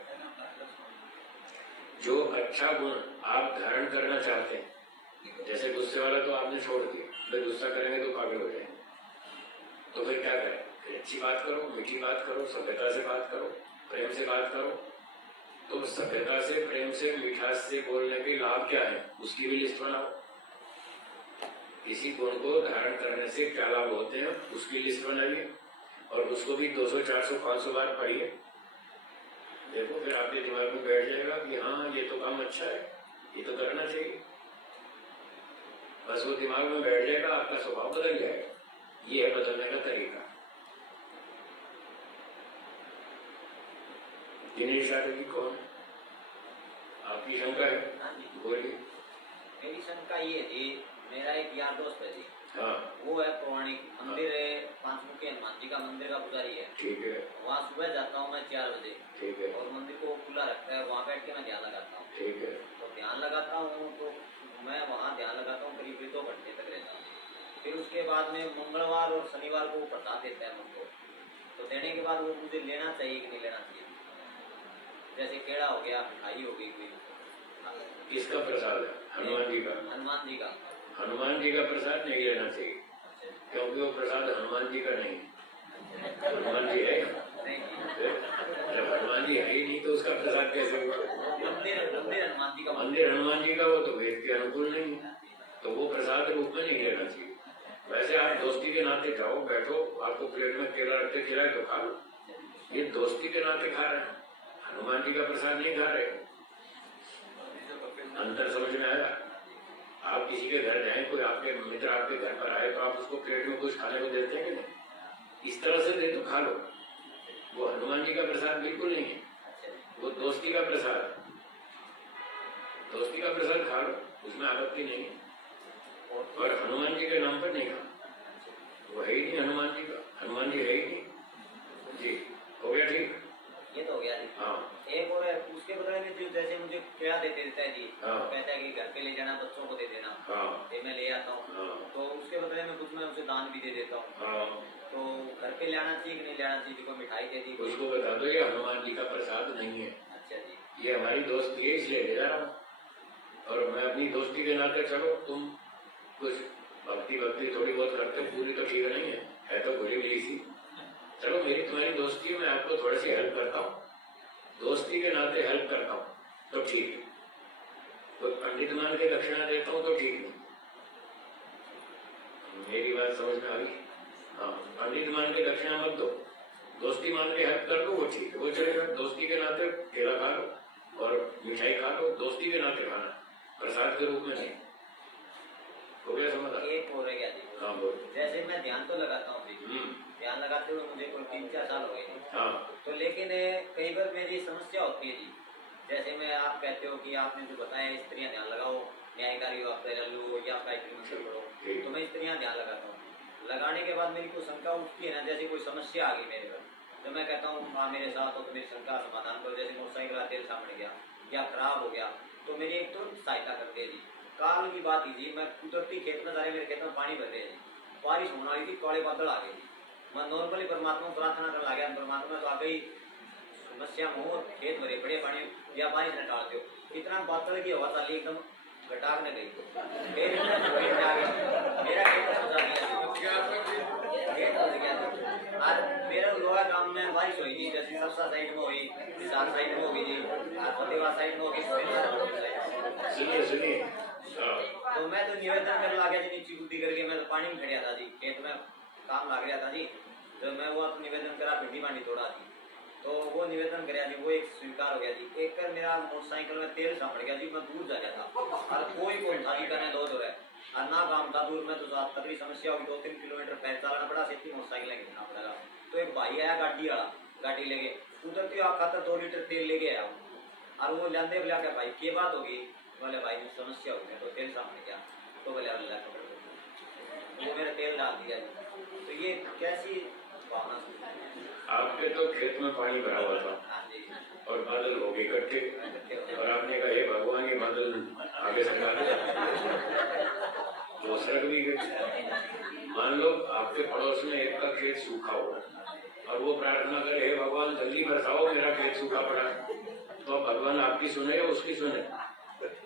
जो अच्छा गुण आप धारण करना चाहते हैं, जैसे गुस्से वाला तो आपने छोड़ दिया, फिर गुस्सा करेंगे तो पागल हो जाएंगे, तो फिर क्या करें? फिर अच्छी बात करो, मीठी बात करो, सभ्यता से बात करो, प्रेम से बात करो। तो सभ्यता से, प्रेम से, मिठास से बोलने के लाभ क्या है उसकी भी लिस्ट बनाओ। किसी गुण को धारण करने से क्या लाभ होते हैं उसकी लिस्ट बनाइए, और उसको भी 200, 400, 500 बार पढ़िए। देखो फिर आपके दिमाग में बैठ जाएगा कि हाँ ये तो काम अच्छा है, ये तो करना चाहिए। बस वो दिमाग में बैठ जाएगा, आपका स्वभाव बदल जाएगा। ये है बदलने का तरीका। दिनेश यादव जी कौन है? आपकी शंका है? बोलिए। मेरी शंका ये थी, मेरा एक यार दोस्त है जी, हाँ वो है पौराणिक मंदिर है, पांचमुखी हनुमान जी का मंदिर का पुजारी है। ठीक है, वहाँ सुबह जाता हूँ मैं 4 बजे, ठीक है, और मंदिर को खुला रखता है, वहाँ बैठ के मैं ध्यान लगाता हूँ। ठीक है। तो ध्यान लगाता हूँ तो मैं वहाँ ध्यान लगाता हूँ करीब 2 घंटे तक रहता हूँ। फिर उसके बाद में मंगलवार और शनिवार को वो प्रसाद देता है मुझको। तो देने के बाद वो मुझे लेना चाहिए कि नहीं लेना चाहिए? जैसे केड़ा हो गया, मिठाई हो गई कोई। किसका प्रसाद है? हनुमान जी का। हनुमान जी का। हनुमान जी का प्रसाद नहीं लेना चाहिए, क्योंकि वो प्रसाद हनुमान जी का नहीं है। हनुमान जी है नहीं जी, जब हनुमान जी है ही नहीं तो उसका प्रसाद कैसे हुआ? मंदिर हनुमान जी का। मंदिर हनुमान जी का, वो तो वेद के अनुकूल नहीं है, तो वो प्रसाद रूप में नहीं लेना चाहिए। वैसे आप दोस्ती के नाते जाओ, बैठो, आपको प्लेट में केला रखते खिलाए तो खा लो। ये दोस्ती के नाते खा रहे हैं, हनुमान जी का प्रसाद नहीं खा रहे। अंतर समझ में आया? आप किसी के घर जाए, कोई आपके मित्र आपके घर पर आए तो आप उसको प्लेट में कुछ खाने को देते हैं कि नहीं? इस तरह से दे तो खा लो। वो हनुमान जी का प्रसाद बिल्कुल नहीं है, वो दोस्ती का प्रसाद है। दोस्ती का प्रसाद खा लो, उसमें आपत्ति नहीं है, और हनुमान जी के नाम पर नहीं खा। वो है ही नहीं हनुमान जी का, हनुमान जी है ही नहीं जी। हो गया ठीक? ये तो हो गया जी। हाँ। एक और है, उसके बदले में जो जैसे मुझे क्या दे देता है जी, हाँ। कहता है कि घर पे ले जाना, बच्चों को दे देना। हाँ। ये मैं ले आता हूँ। हाँ। तो उसके बदले में कुछ मैं उसे दान भी दे देता हूँ। हाँ। तो घर पे ले आना चाहिए कि नहीं ले आना चाहिए? कोई मिठाई दे दी, उसको बता दो ये हनुमान जी का प्रसाद नहीं है, अच्छा जी, ये हमारी दोस्ती है इसलिए ले जा रहा हूँ, और मैं अपनी दोस्ती के नाते चलो, तुम कुछ भक्ति थोड़ी बहुत करते हो, पूरी तो ठीक नहीं है तो भूली भी सी। चलो मेरी तुम्हारी दोस्ती है, मैं आपको थोड़ी सी हेल्प करता हूँ, दोस्ती के नाते हेल्प करता हूँ तो ठीक है। तो पंडित मान के दक्षिणा देता हूँ तो ठीक नहीं। मेरी बात समझ में आ गई? हाँ, पंडित मान के दक्षिणा मत दो, दोस्ती मान के हेल्प कर दो, वो ठीक है, वो चलेगा। दोस्ती के नाते केला खा लो और मिठाई खा लो, दोस्ती के नाते खाना, प्रसाद के रूप में नहीं। हो गया समझ? एक हो रह गया जी। हाँ बोल। जैसे मैं ध्यान तो लगाता हूँ जी, ध्यान लगाते हुए मुझे कोई 3-4 साल हो गए। हाँ। तो लेकिन कई बार मेरी समस्या होती है जी, जैसे मैं, आप कहते हो कि आपने जो बताया स्त्रियाँ ध्यान लगाओ, न्यायकारी हो, आप लो या गायत्री मंत्र पढ़ो, तो मैं स्त्रियाँ ध्यान लगाता हूँ। लगाने के बाद मेरी कोई शंका उठती है ना, जैसे कोई समस्या आ गई मेरे घर, तो मैं कहता हूँ माँ मेरे साथ हो तो मेरी शंका समाधान करो। जैसे मोटरसाइकिल का तेल सामने गया या खराब हो गया तो मेरी एक तुरंत सहायता करते हैं जी। काल की बात कीजिए, मैं कुदरती खेत में जा रहे, मेरे खेत में पानी भर रहे हैं, बारिश होने वाली थी, काले बादल आ गए। मैं नॉर्मली परमात्मा को प्रार्थना करने लगा, परमात्मा तो आ गई समस्या में हो, खेत भरे बड़े पानी या बारिश न डाल दो। इतना बादल की हवा चली एकदम घटाक न गई, मेरा खेत सजा गया। आज मेरा लोहा गांव में बारिश हुई थी, जैसे सबसा साइड में हुई, विशाल साइड में होगी जी, फतेहाबाद साइड में होगी। सुनिए तो मैं तो निवेदन करने लगा जी, नीची बुद्धि करके मैं तो पानी में खड़िया था जी, खेत में काम लग रहा था जी। तो मैं वो निवेदन करा, भिंडी मांडी तोड़ा थी, तो वो निवेदन कराया जी, वो एक स्वीकार हो गया जी। एक कर मेरा मोटरसाइकिल में तेल सामड़ गया जी, मैं दूर जा गया था, और कोई ठाकी करने दो है, और ना काम था दूर में, तो तकलीफ समस्या होगी, 2-3 किलोमीटर पैर चलाना पड़ा, सेफ्टी मोटरसाइकिल खींचना पड़ेगा। तो एक भाई आया गाड़ी वाला, गाड़ी लेके उधरती आप खातर 2 लीटर तेल लेके आया, और वो लाते बोला क्या भाई क्या बात होगी? बोले भाई समस्या हो गई, तो तेल सामने गया, तो बोले अल्लाह को वो मेरा तेल डाल दिया। तो ये कैसी भावना? आपके तो खेत में पानी भरा हुआ था और बादल हो गए इकट्ठे, और आपने कहा हे भगवान ये बादल आगे सरका दे, तो सरक भी गए। मान लो आपके पड़ोस में एक का खेत सूखा हुआ और वो प्रार्थना करे हे भगवान जल्दी बरसाओ, मेरा खेत सूखा पड़ा, तो भगवान आपकी सुने या उसकी सुने?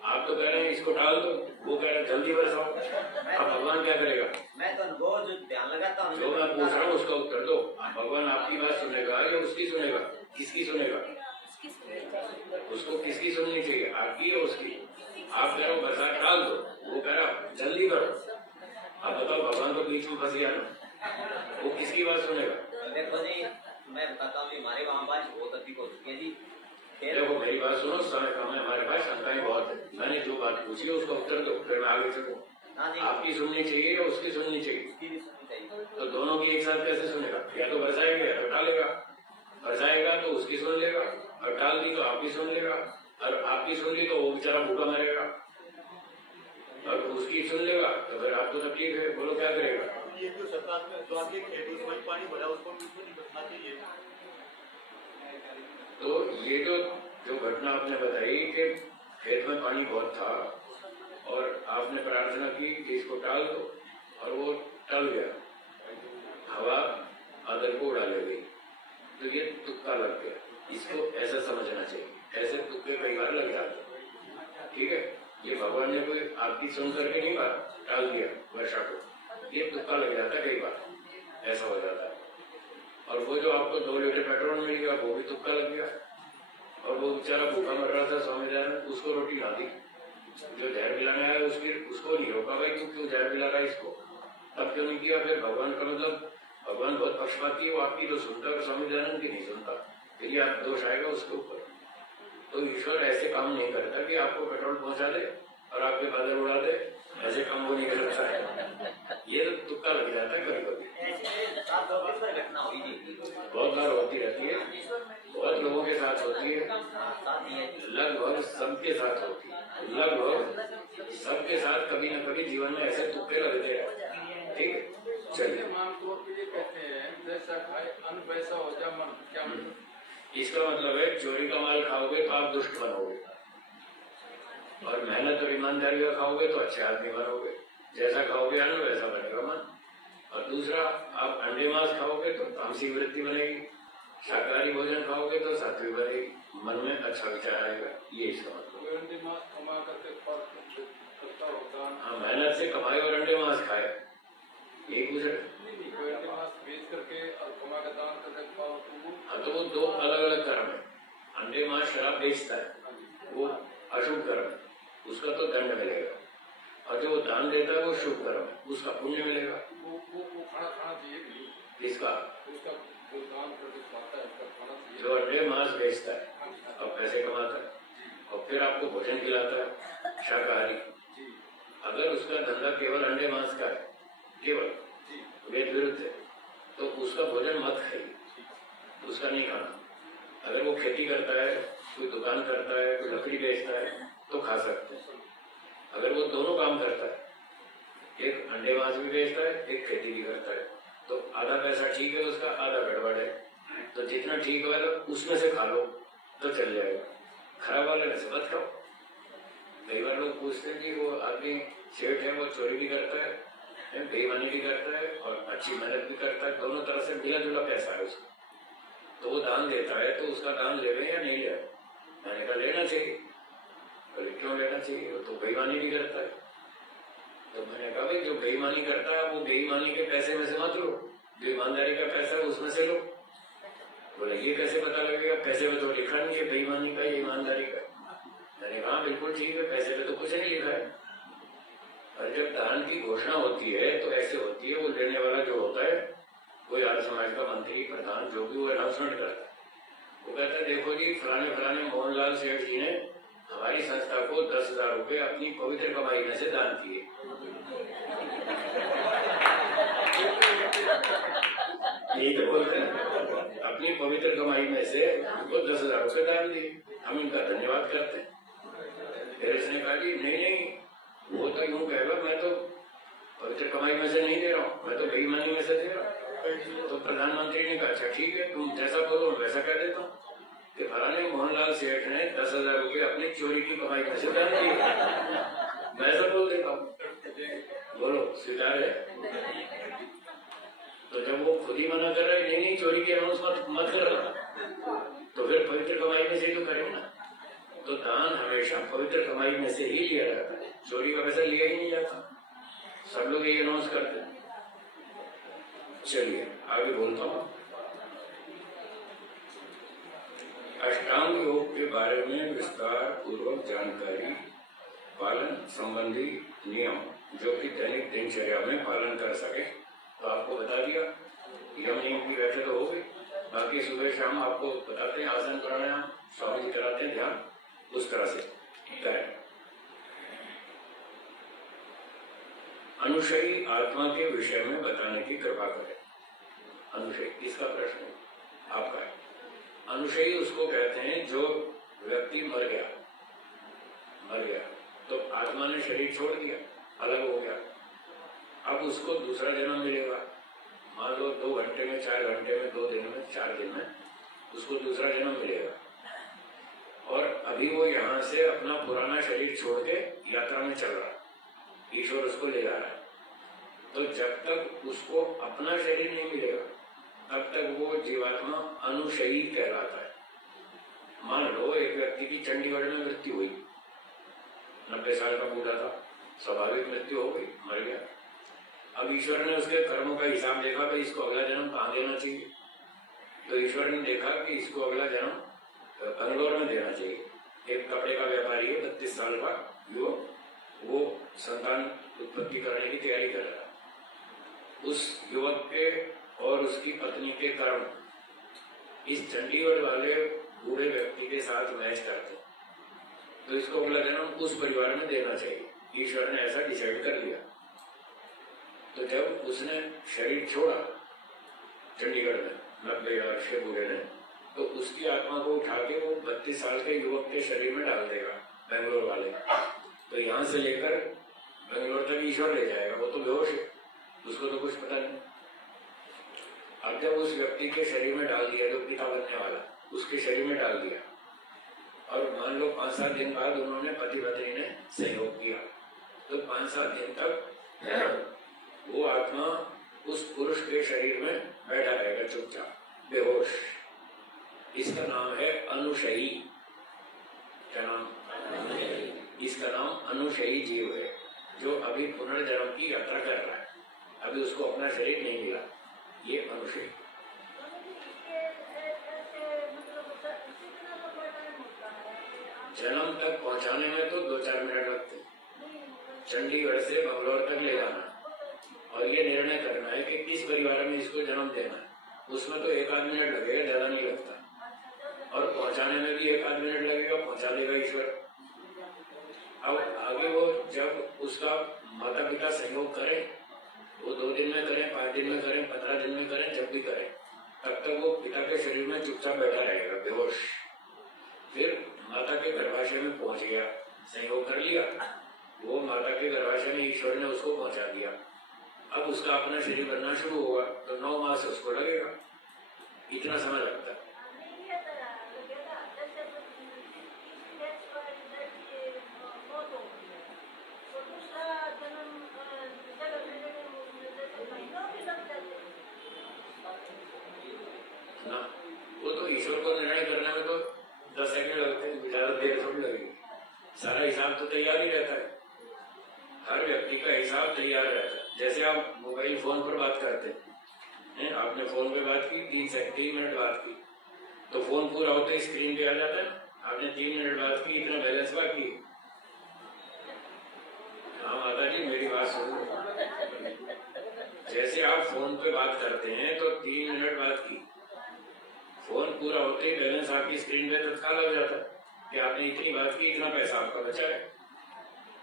आप तो कह रहे हैं इसको डाल दो, वो कह रहे हैं जल्दी बरसाओ, अब भगवान क्या करेगा? मैं तो रोज ध्यान लगाता हूँ, जो मैं पूछ रहा हूँ उसका उत्तर दो। भगवान आपकी बात सुनेगा या उसकी सुनेगा? किसकी सुनेगा? उसको किसकी सुननी चाहिए, आपकी या उसकी? आप कह रहे हो बरसात डाल दो, वो कह रहा जल्दी करो। अब बताओ भगवान तो बीच में फंस गया ना, वो किसकी बात सुनेगा? देखो जी, मैं बताता हूँ हमारे वहाँ बारिश बहुत अधिक हो चुकी है जी। देखो मेरी बात सुनो, समय कम है हमारे पास, शंकाएं बहुत है, मैंने जो बात पूछी उसका उत्तर दो, फिर मैं आगे चलूँ। हाँ जी, आपकी सुननी चाहिए या उसकी सुननी चाहिए? उसकी भी सुननी चाहिए। तो दोनों की एक साथ कैसे सुनेगा? या तो बरसाएगा या तो टालेगा। बरसाएगा तो उसकी सुन लेगा, और टाल दी तो आपकी सुन लेगा, और आपकी सुन ली तो वो बेचारा भूखा मरेगा, और उसकी सुन लेगा तो फिर आपको तकलीफ है, बोलो क्या करेगा? ये जो सरकार में जो आगे खेत उसमें पानी भरा उसको बिल्कुल नहीं बचना चाहिए। तो ये जो घटना आपने बताई कि खेत में पानी बहुत था और आपने प्रार्थना की कि इसको टाल दो, और वो टल गया, हवा बादल को उड़ा ले गई, तो ये तुक्का लग गया। इसको ऐसा समझना चाहिए, ऐसे तुक्के कई बार लग जाते, ठीक है? ये भगवान ने कोई आपकी सुन करके नहीं बात टाल दिया वर्षा को, ये तुक्का लग जाता है, कई बार ऐसा हो जाता है। और वो जो आपको 2 लीटर पेट्रोल मिल गया वो भी तुक्का लग गया, और वो बेचारा भूखा मर रहा था स्वामी दयानंद, उसको रोटी ना दी, जो जहर पिलाने आया उसको नहीं रोका, भाई तू क्यों जहर पिला रहा है इसको, तब क्यों नहीं किया? फिर भगवान का मतलब, भगवान बहुत पक्षपाती है, वो आपकी तो सुनता है, स्वामी दयानंद की नहीं सुनता, फिर ये आप दोष आएगा उसके ऊपर। तो ईश्वर ऐसे काम नहीं करता कि आपको पेट्रोल पहुंचा दे और आपके बादल उड़ा दे, ऐसे काम वो नहीं करता है। ये तो तुक्का लग जाता है कभी कभी, घटना हुई जी, बहुत बार होती रहती है, बहुत लोगों के साथ होती है, साथ ही है जी। लगभग सबके साथ होती है, लगभग सबके साथ कभी न कभी जीवन में ऐसे तुक्के लगते हैं, ठीक है? चलिए, आमतौर पर ये कहते हैं जैसा खाए अन्न वैसा हो जा मन, क्या मतलब? इसका मतलब है चोरी का माल खाओगे तो आप दुष्ट बनोगे, और मेहनत और ईमानदारी का खाओगे तो अच्छे आदमी बनोगे, जैसा खाओगे अन्न वैसा बनेगा मन। और दूसरा, आप अंडे मांस खाओगे तो तामसिक वृत्ति बनेगी, शाकाहारी भोजन खाओगे तो सात्विक बनेगी, मन में अच्छा विचार आएगा, ये इसका मतलब। अंडे मांस कमा करके करता होगा, हाँ, मेहनत से कमाए और अंडे मांस खाए, एक दूसरे। अंडे मांस बेच करके और कमा का दान करके खाओ तो वो हाँ, तो वो 2 अलग अलग कर्म है। अंडे मांस शराब बेचता है, वो अशुभ कर्म है, उसका तो दंड मिलेगा, और जो वो दान देता है वो शुभ कर्म है, उसका पुण्य मिलेगा। वो खाना चाहिए भी, किसका? उसका जो दान करके खाता है उसका खाना चाहिए। जो अंडे मांस बेचता है और पैसे कमाता है और फिर आपको भोजन खिलाता है शाकाहारी, अगर उसका धंधा केवल अंडे मांस का है, केवल वेद विरुद्ध है, तो उसका भोजन मत खाइए, उसका नहीं खाना। अगर वो खेती करता है, कोई दुकान करता है, कोई लकड़ी बेचता है, तो खा सकते हैं। अगर वो दोनों काम करता है, एक अंडे मांस भी बेचता है, एक खेती भी करता है, तो आधा पैसा ठीक है उसका, आधा गड़बड़ है, तो जितना ठीक होगा उसमें से खा लो तो चल जाएगा, खराब वाले में से मत खाओ। कई बार लोग पूछते हैं कि वो आदमी सेठ है, वो चोरी भी करता है, बेईमानी भी करता है और अच्छी मेहनत भी करता है, दोनों तरफ से मिला जुला पैसा है उसका, तो वो दान देता है, तो उसका दान लेवे या नहीं ले? मैंने कहा लेना चाहिए। बोले क्यों लेना चाहिए? वो तो बेईमानी भी करता है। तो मैंने कहा भाई जो बेईमानी करता है वो बेईमानी के पैसे में से मत लो, जो ईमानदारी का पैसा है उसमें से लो। बोले ये कैसे पता लगेगा? पैसे में तो लिखा नहीं है बेईमानी का या ईमानदारी का। मैंने कहा बिल्कुल ठीक है, पैसे में तो कुछ नहीं लिखा है। और जब दान की घोषणा होती है तो ऐसे होती है, वो लेने वाला जो होता है, कोई आर्य समाज का मंत्री प्रधान जो भी, वो अनाउंसमेंट करता है, वो कहता है देखो जी फलाने मोहनलाल सेठ जी ने हमारी संस्था को 10,000 रुपए अपनी पवित्र कमाई में से दान किए। यही तो बोलते हैं, अपनी पवित्र कमाई में से उनको 10,000 रुपए दान दिए, हम इनका धन्यवाद करते हैं। फिर इसने कहा जी नहीं, वो तो यूं कहेगा मैं तो पवित्र कमाई में से नहीं दे रहा हूँ, मैं तो बेईमानी में से दे रहा हूँ। तो प्रधानमंत्री ने कहा अच्छा ठीक है, तुम जैसा बोलो वैसा कह देता हूँ कि फलाने मोहनलाल सेठ ने 10,000 रुपए अपनी चोरी की कमाई में से दान दिए, मैं ऐसा बोल देता हूँ। बोलो स्वीकार है? तो जब वो खुद ही मना कर रहे नहीं चोरी की अनाउंस मत कर रहा, तो फिर पवित्र कमाई में से ही तो करें ना। तो दान हमेशा पवित्र कमाई में से ही लिया जाता है, चोरी का पैसा लिया ही नहीं जाता। सब लोग ये अनाउंस करते हैं। चलिए आगे बोलता हूँ। अष्टांग योग के बारे में विस्तार पूर्वक जानकारी, पालन संबंधी नियम जो कि दैनिक दिनचर्या में पालन कर सके, तो आपको बता दिया। यम नियम की व्याख्या तो हो गई, बाकी सुबह शाम आपको बताते हैं आसन प्राणायाम, स्वामी जी कराते हैं ध्यान, उस तरह से करें। अनुशयी आत्मा के विषय में बताने की कृपा करें। अनुशयी किसका प्रश्न है? आपका है। अनुशयी उसको कहते हैं जो व्यक्ति मर गया तो आत्मा ने शरीर छोड़ दिया, अलग हो गया, अब उसको दूसरा जन्म मिलेगा। मान लो 2 घंटे में, 4 घंटे में, 2 दिन में, 4 दिन में उसको दूसरा जन्म मिलेगा। और अभी वो यहाँ से अपना पुराना शरीर छोड़ के यात्रा में चल रहा है, ईश्वर उसको ले जा रहा है। तो जब तक उसको अपना शरीर नहीं मिलेगा तब तक वो जीवात्मा अनुशयी कहलाता है। मान लो एक व्यक्ति की चंडीगढ़ में मृत्यु हुई, 90 साल का बूढ़ा था, स्वाभाविक मृत्यु हो गई, मर गया। अब ईश्वर ने उसके कर्मों का हिसाब देखा कि इसको अगला जन्म कहाँ देना चाहिए। तो ईश्वर ने देखा कि इसको अगला जन्म बंगलोर में देना चाहिए। एक कपड़े का व्यापारी है, 32 साल का युवक, वो संतान उत्पत्ति करने की तैयारी कर रहा है। उस युवक के और उसकी पत्नी के कर्म इस चंडीगढ़ वाले बूढ़े व्यक्ति के साथ मैच करते, तो इसको अगला जन्म उस परिवार में देना चाहिए। ईश्वर ने ऐसा डिसाइड कर लिया। तो जब उसने शरीर छोड़ा चंडीगढ़ में 90 वर्ष के बूढ़े ने, तो उसकी आत्मा को उठा के वो 32 साल के युवक के शरीर में डाल देगा बेंगलोर वाले। तो यहाँ से लेकर बेंगलोर तक ईश्वर ले जाएगा। वो तो बेहोश है, उसको तो कुछ पता नहीं। अब जब उस व्यक्ति के शरीर में डाल दिया, जो पिता बनने वाला, उसके शरीर में डाल दिया, और मान लो 5-7 दिन बाद उन्होंने पति पत्नी ने सहयोग किया, तो 5-7 दिन तक वो आत्मा उस पुरुष के शरीर में बैठा रहेगा चुपचाप, बेहोश। इसका नाम है अनुशयी। क्या नाम? इसका नाम अनुशयी जीव है, जो अभी पुनर्जन्म की यात्रा कर रहा है, अभी उसको अपना शरीर नहीं मिला, ये अनुशयी। जन्म तक पहुंचाने में तो 2-4 मिनट लगते, चंडीगढ़ से बंगलौर तक ले जाना और ये निर्णय करना है कि किस परिवार में इसको जन्म देना है, उसमें तो 1-8 मिनट लगेगा, ज्यादा नहीं लगता। और पहुंचाने में भी 1-8 मिनट लगेगा, पहुंचा देगा ईश्वर। अब आगे वो जब उसका माता पिता सहयोग करें, वो 2 दिन में करें, 5 दिन में करें, 15 दिन में करें, जब भी करें, तब तक वो पिता के शरीर में चुपचाप बैठा रहेगा, बेहोश। फिर माता के गर्भाशय में पहुंच गया, सहयोग कर लिया, वो माता के गर्भाशय में ईश्वर ने उसको पहुंचा दिया। अब उसका अपना शरीर बनना शुरू होगा, तो 9 मास उसको लगेगा, इतना समय लगता है। ना, वो तो ईश्वर को निर्णय करने में तो 10 सेकंड लगते हैं, ज्यादा देर थोड़ी लगेगी। सारा हिसाब तो तैयार ही रहता है, हर व्यक्ति का हिसाब तैयार रहता है। जैसे आप मोबाइल फोन पर बात करते हैं, आपने फोन पे बात की, 3 मिनट बात की, तो फोन पूरा होते ही स्क्रीन पे आ जाता है, आपने 3 मिनट बात की, इतना बैलेंस बाकी। हाँ माता जी, मेरी बात सुनो। जैसे आप फोन पे बात करते हैं तो 3 मिनट बात की, फोन पूरा होते ही बैलेंस आपकी स्क्रीन पे तत्काल लग जाता है कि आपने इतनी बात की, इतना पैसा आपका बचा है।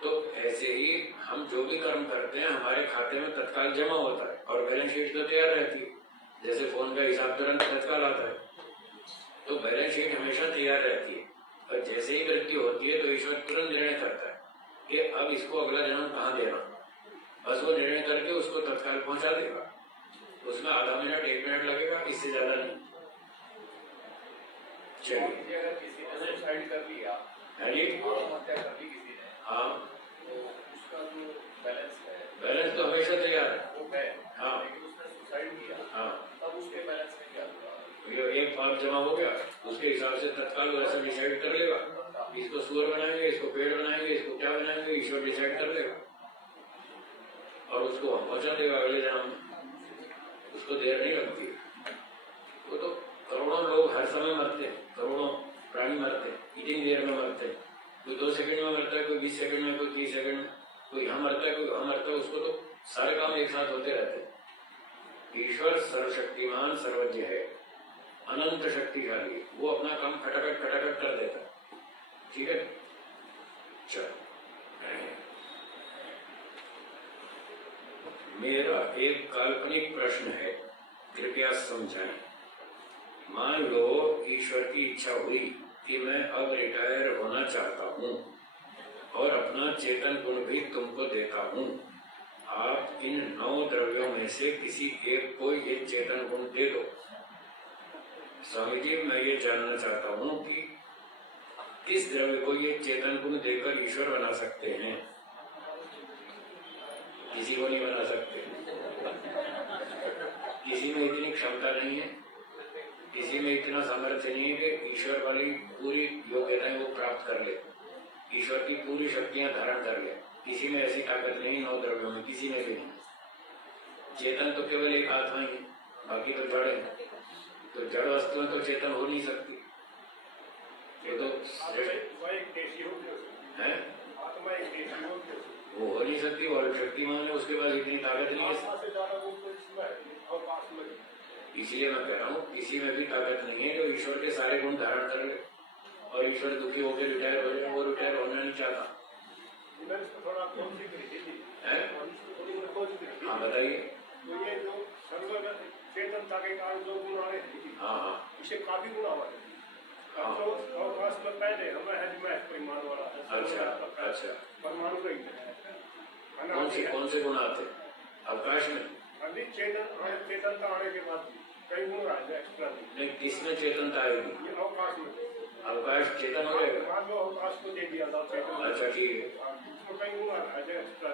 तो ऐसे ही हम जो भी कर्म करते हैं हमारे खाते में तत्काल जमा होता है और बैलेंस शीट तो तैयार रहती है। जैसे फोन का हिसाब तुरंत तत्काल आता है, तो बैलेंस शीट हमेशा तैयार रहती है। और जैसे ही मृत्यु होती है तो ईश्वर तुरंत निर्णय करता है कि अब इसको अगला जन्म कहाँ देना, बस वो निर्णय करके उसको तत्काल पहुंचा देगा। उसमें आधा मिनट 1 मिनट लगेगा, इससे ज्यादा नहीं। चलिए, अगर किसी ने सुसाइड कर लिया, आत्महत्या कर ली किसी ने, हाँ, तो उसका जो बैलेंस है, बैलेंस तो हमेशा तैयार है। वो है, हाँ, लेकिन उसने सुसाइड किया, हाँ, तब उसके बैलेंस में क्या हुआ? ये एक फॉर्म जमा हो गया, उसके हिसाब से तत्काल वैसा डिसाइड कर लेगा, इसको सुअर बनाएंगे, इसको पेड़ बनाएंगे, इसको क्या बनाएंगे, ईश्वर डिसाइड कर लेगा और उसको हम पहुंचा देगा अगले जन्म में। उसको देर नहीं लगती। वो तो करोड़ों लोग हर समय मरते हैं, करोड़ों प्राणी मरते हैं, इतनी देर में मरते हैं। कोई 2 सेकंड में मरता है, कोई 20 सेकंड में, कोई 30 सेकंड में, कोई यहाँ मरता है, कोई वहां मरता है। उसको तो सारे काम एक साथ होते रहते हैं। ईश्वर सर्वशक्तिमान सर्वज्ञ है, अनंत शक्तिशाली है, वो अपना काम खटाखट खटाखट कर देता है। ठीक है, चलो। मेरा एक काल्पनिक प्रश्न है, कृपया समझाएं। मान लो ईश्वर की इच्छा हुई कि मैं अब रिटायर होना चाहता हूँ और अपना चेतन गुण भी तुमको देता हूँ। आप इन 9 द्रव्यों में से किसी एक को ये चेतन गुण दे दो। स्वामी जी, मैं ये जानना चाहता हूँ कि किस द्रव्य को ये चेतन गुण देकर ईश्वर बना सकते हैं? किसी को नहीं बना सकते। किसी में इतनी क्षमता नहीं है, किसी में इतना सामर्थ्य नहीं है कि ईश्वर वाली पूरी योग्यताएं वो प्राप्त कर ले, ईश्वर की पूरी शक्तियां धारण कर ले। किसी में ऐसी ताकत नहीं, 9 द्रव्यों में किसी में भी नहीं। चेतन तो केवल एक आत्मा ही है, बाकी तो जड़ है। तो जड़ वस्तु में तो चेतन हो नहीं सकती। ये तो है, वो हो नहीं सकती। और शक्तिमान है, उसके पास इतनी ताकत नहीं है। इसलिए मैं कह रहा हूँ किसी में भी ताकत नहीं है जो ईश्वर के सारे गुण धारण कर ले। और ईश्वर दुखी होकर रिटायर हो जाए, वो रिटायर होना नहीं चाहता है। हाँ बताइए। ये जो चेतनता के कारण जो गुण आ रहे हैं, हाँ, इसे काफी गुण आ रहे हैं। तो अवकाश में पहले हमें है परिमाण वाला है। अच्छा। परमाणु का ही है। कौन से गुण आते? अवकाश में चेतनता आने के बाद कई गुण आए एक्स्ट्रा। नहीं, किसमें चेतनता आएगी? ये अवकाश में। अवकाश चेतन हो जाएगा। मान लो अवकाश को दे दिया था चेतन। अच्छा ठीक है। उसमें कई गुण आए एक्स्ट्रा।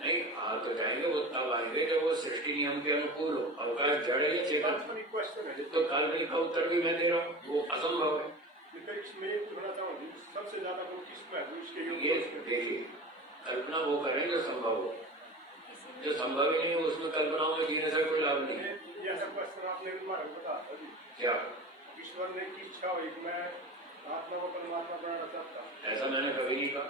नहीं, आ तो जाएंगे, वो तब आएंगे जब वो सृष्टि नियम के अनुकूल हो। अवकाश जड़ है चेतन। क्वेश्चन है तो काल्पनिक का उत्तर भी मैं दे रहा हूँ, वो असंभव है। इसमें ये पूछना चाहूँगी, सबसे ज्यादा गुण किसमें है? ये देखिए, कल्पना वो करें जो संभव हो। जो संभव ही नहीं है उसमें कल्पनाओं में जीने से कोई लाभ नहीं है। ऐसा क्वेश्चन आपने बता क्या ईश्वर ने की इच्छा हुई कि मैं आत्मा को परमात्मा बनाना चाहता? ऐसा मैंने कभी नहीं कहा,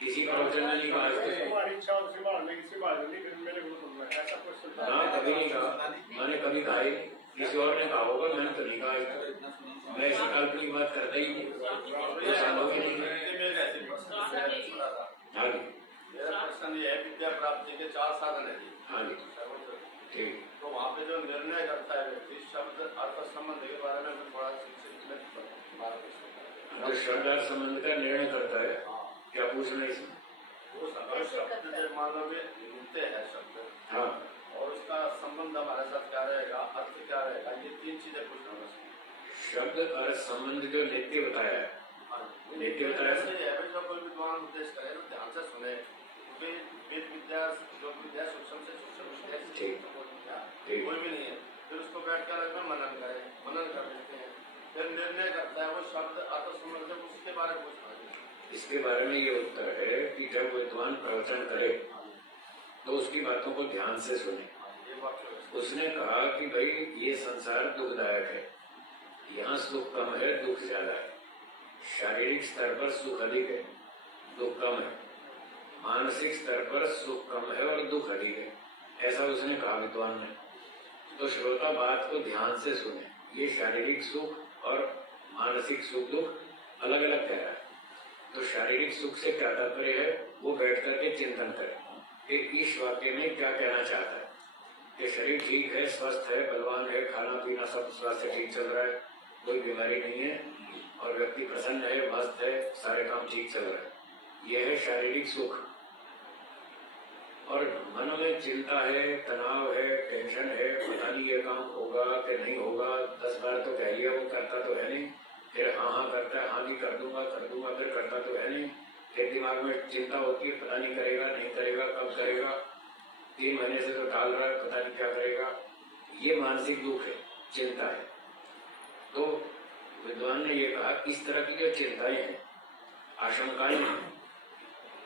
किसी प्रवचन में नहीं कहा। तुम्हारी इच्छा मेरे को ऐसा क्वेश्चन हाँ, कभी नहीं कहा। मैंने कभी कहा ही नहीं, किसी और ने कहा होगा, मैंने तो नहीं कहा। मैं ऐसी काल्पनिक बात करता ही नहीं, जो संभव ही नहीं है। हाँ जी, मेरा प्रश्न ये है, विद्या प्राप्ति के 4 साधन है जी। हाँ जी, ठीक। तो वहाँ पे जो निर्णय करता है व्यक्ति शब्द अर्थ संबंध के बारे में थोड़ा जो शब्द अर्थ संबंध का निर्णय करता है, क्या पूछना है इसमें? वो शब्द जो मान लो मिलते हैं शब्द, हाँ, और उसका संबंध हमारे साथ क्या रहेगा, अर्थ क्या रहेगा, ये 3 चीजें पूछना है। शब्द अर्थ संबंध जो नित्य बताया है, नित्य बताया है। जो कोई विद्वान उपदेश करे तो ध्यान से सुने, वेद विद्या जो विद्या सूक्ष्म से सूक्ष्म कोई भी नहीं है, फिर उसको बैठ कर मनन करे, मनन कर लेते हैं, फिर निर्णय करता है वो शब्द अर्थ संबंध, उसके बारे में पूछना है। इसके बारे में ये उत्तर है कि जब विद्वान प्रवचन करे तो उसकी बातों को ध्यान से सुने। उसने कहा कि भाई ये संसार दुखदायक है, यहाँ सुख कम है, दुख ज्यादा है। शारीरिक स्तर पर सुख अधिक है, दुख कम है। मानसिक स्तर पर सुख कम है और दुख अधिक है, ऐसा उसने कहा विद्वान ने। तो श्रोता बात को ध्यान से सुने। ये शारीरिक सुख और मानसिक सुख दुख अलग अलग कह रहा है। तो शारीरिक सुख से क्या तात्पर्य है, वो बैठ करके चिंतन करे कि इस वाक्य में क्या कहना चाहता है। कि शरीर ठीक है, स्वस्थ है, बलवान है, खाना पीना सब स्वास्थ्य ठीक चल रहा है, कोई बीमारी नहीं है, और व्यक्ति प्रसन्न है, मस्त है, सारे काम ठीक चल रहा है। यह है शारीरिक सुख। और मन में चिंता है, तनाव है, टेंशन है, पता नहीं ये काम होगा कि नहीं होगा, 10 बार तो कह लिया, वो करता तो है नहीं, फिर हाँ करता है, हाँ भी कर दूंगा, फिर करता तो है नहीं, फिर दिमाग में चिंता होती है, पता नहीं करेगा, नहीं करेगा, कब करेगा, 3 महीने से तो टाल रहा है, पता नहीं क्या करेगा। ये मानसिक दुख है, चिंता है। तो विद्वान ने ये कहा, इस तरह की जो चिंताएं हैं, आशंकाएं हैं,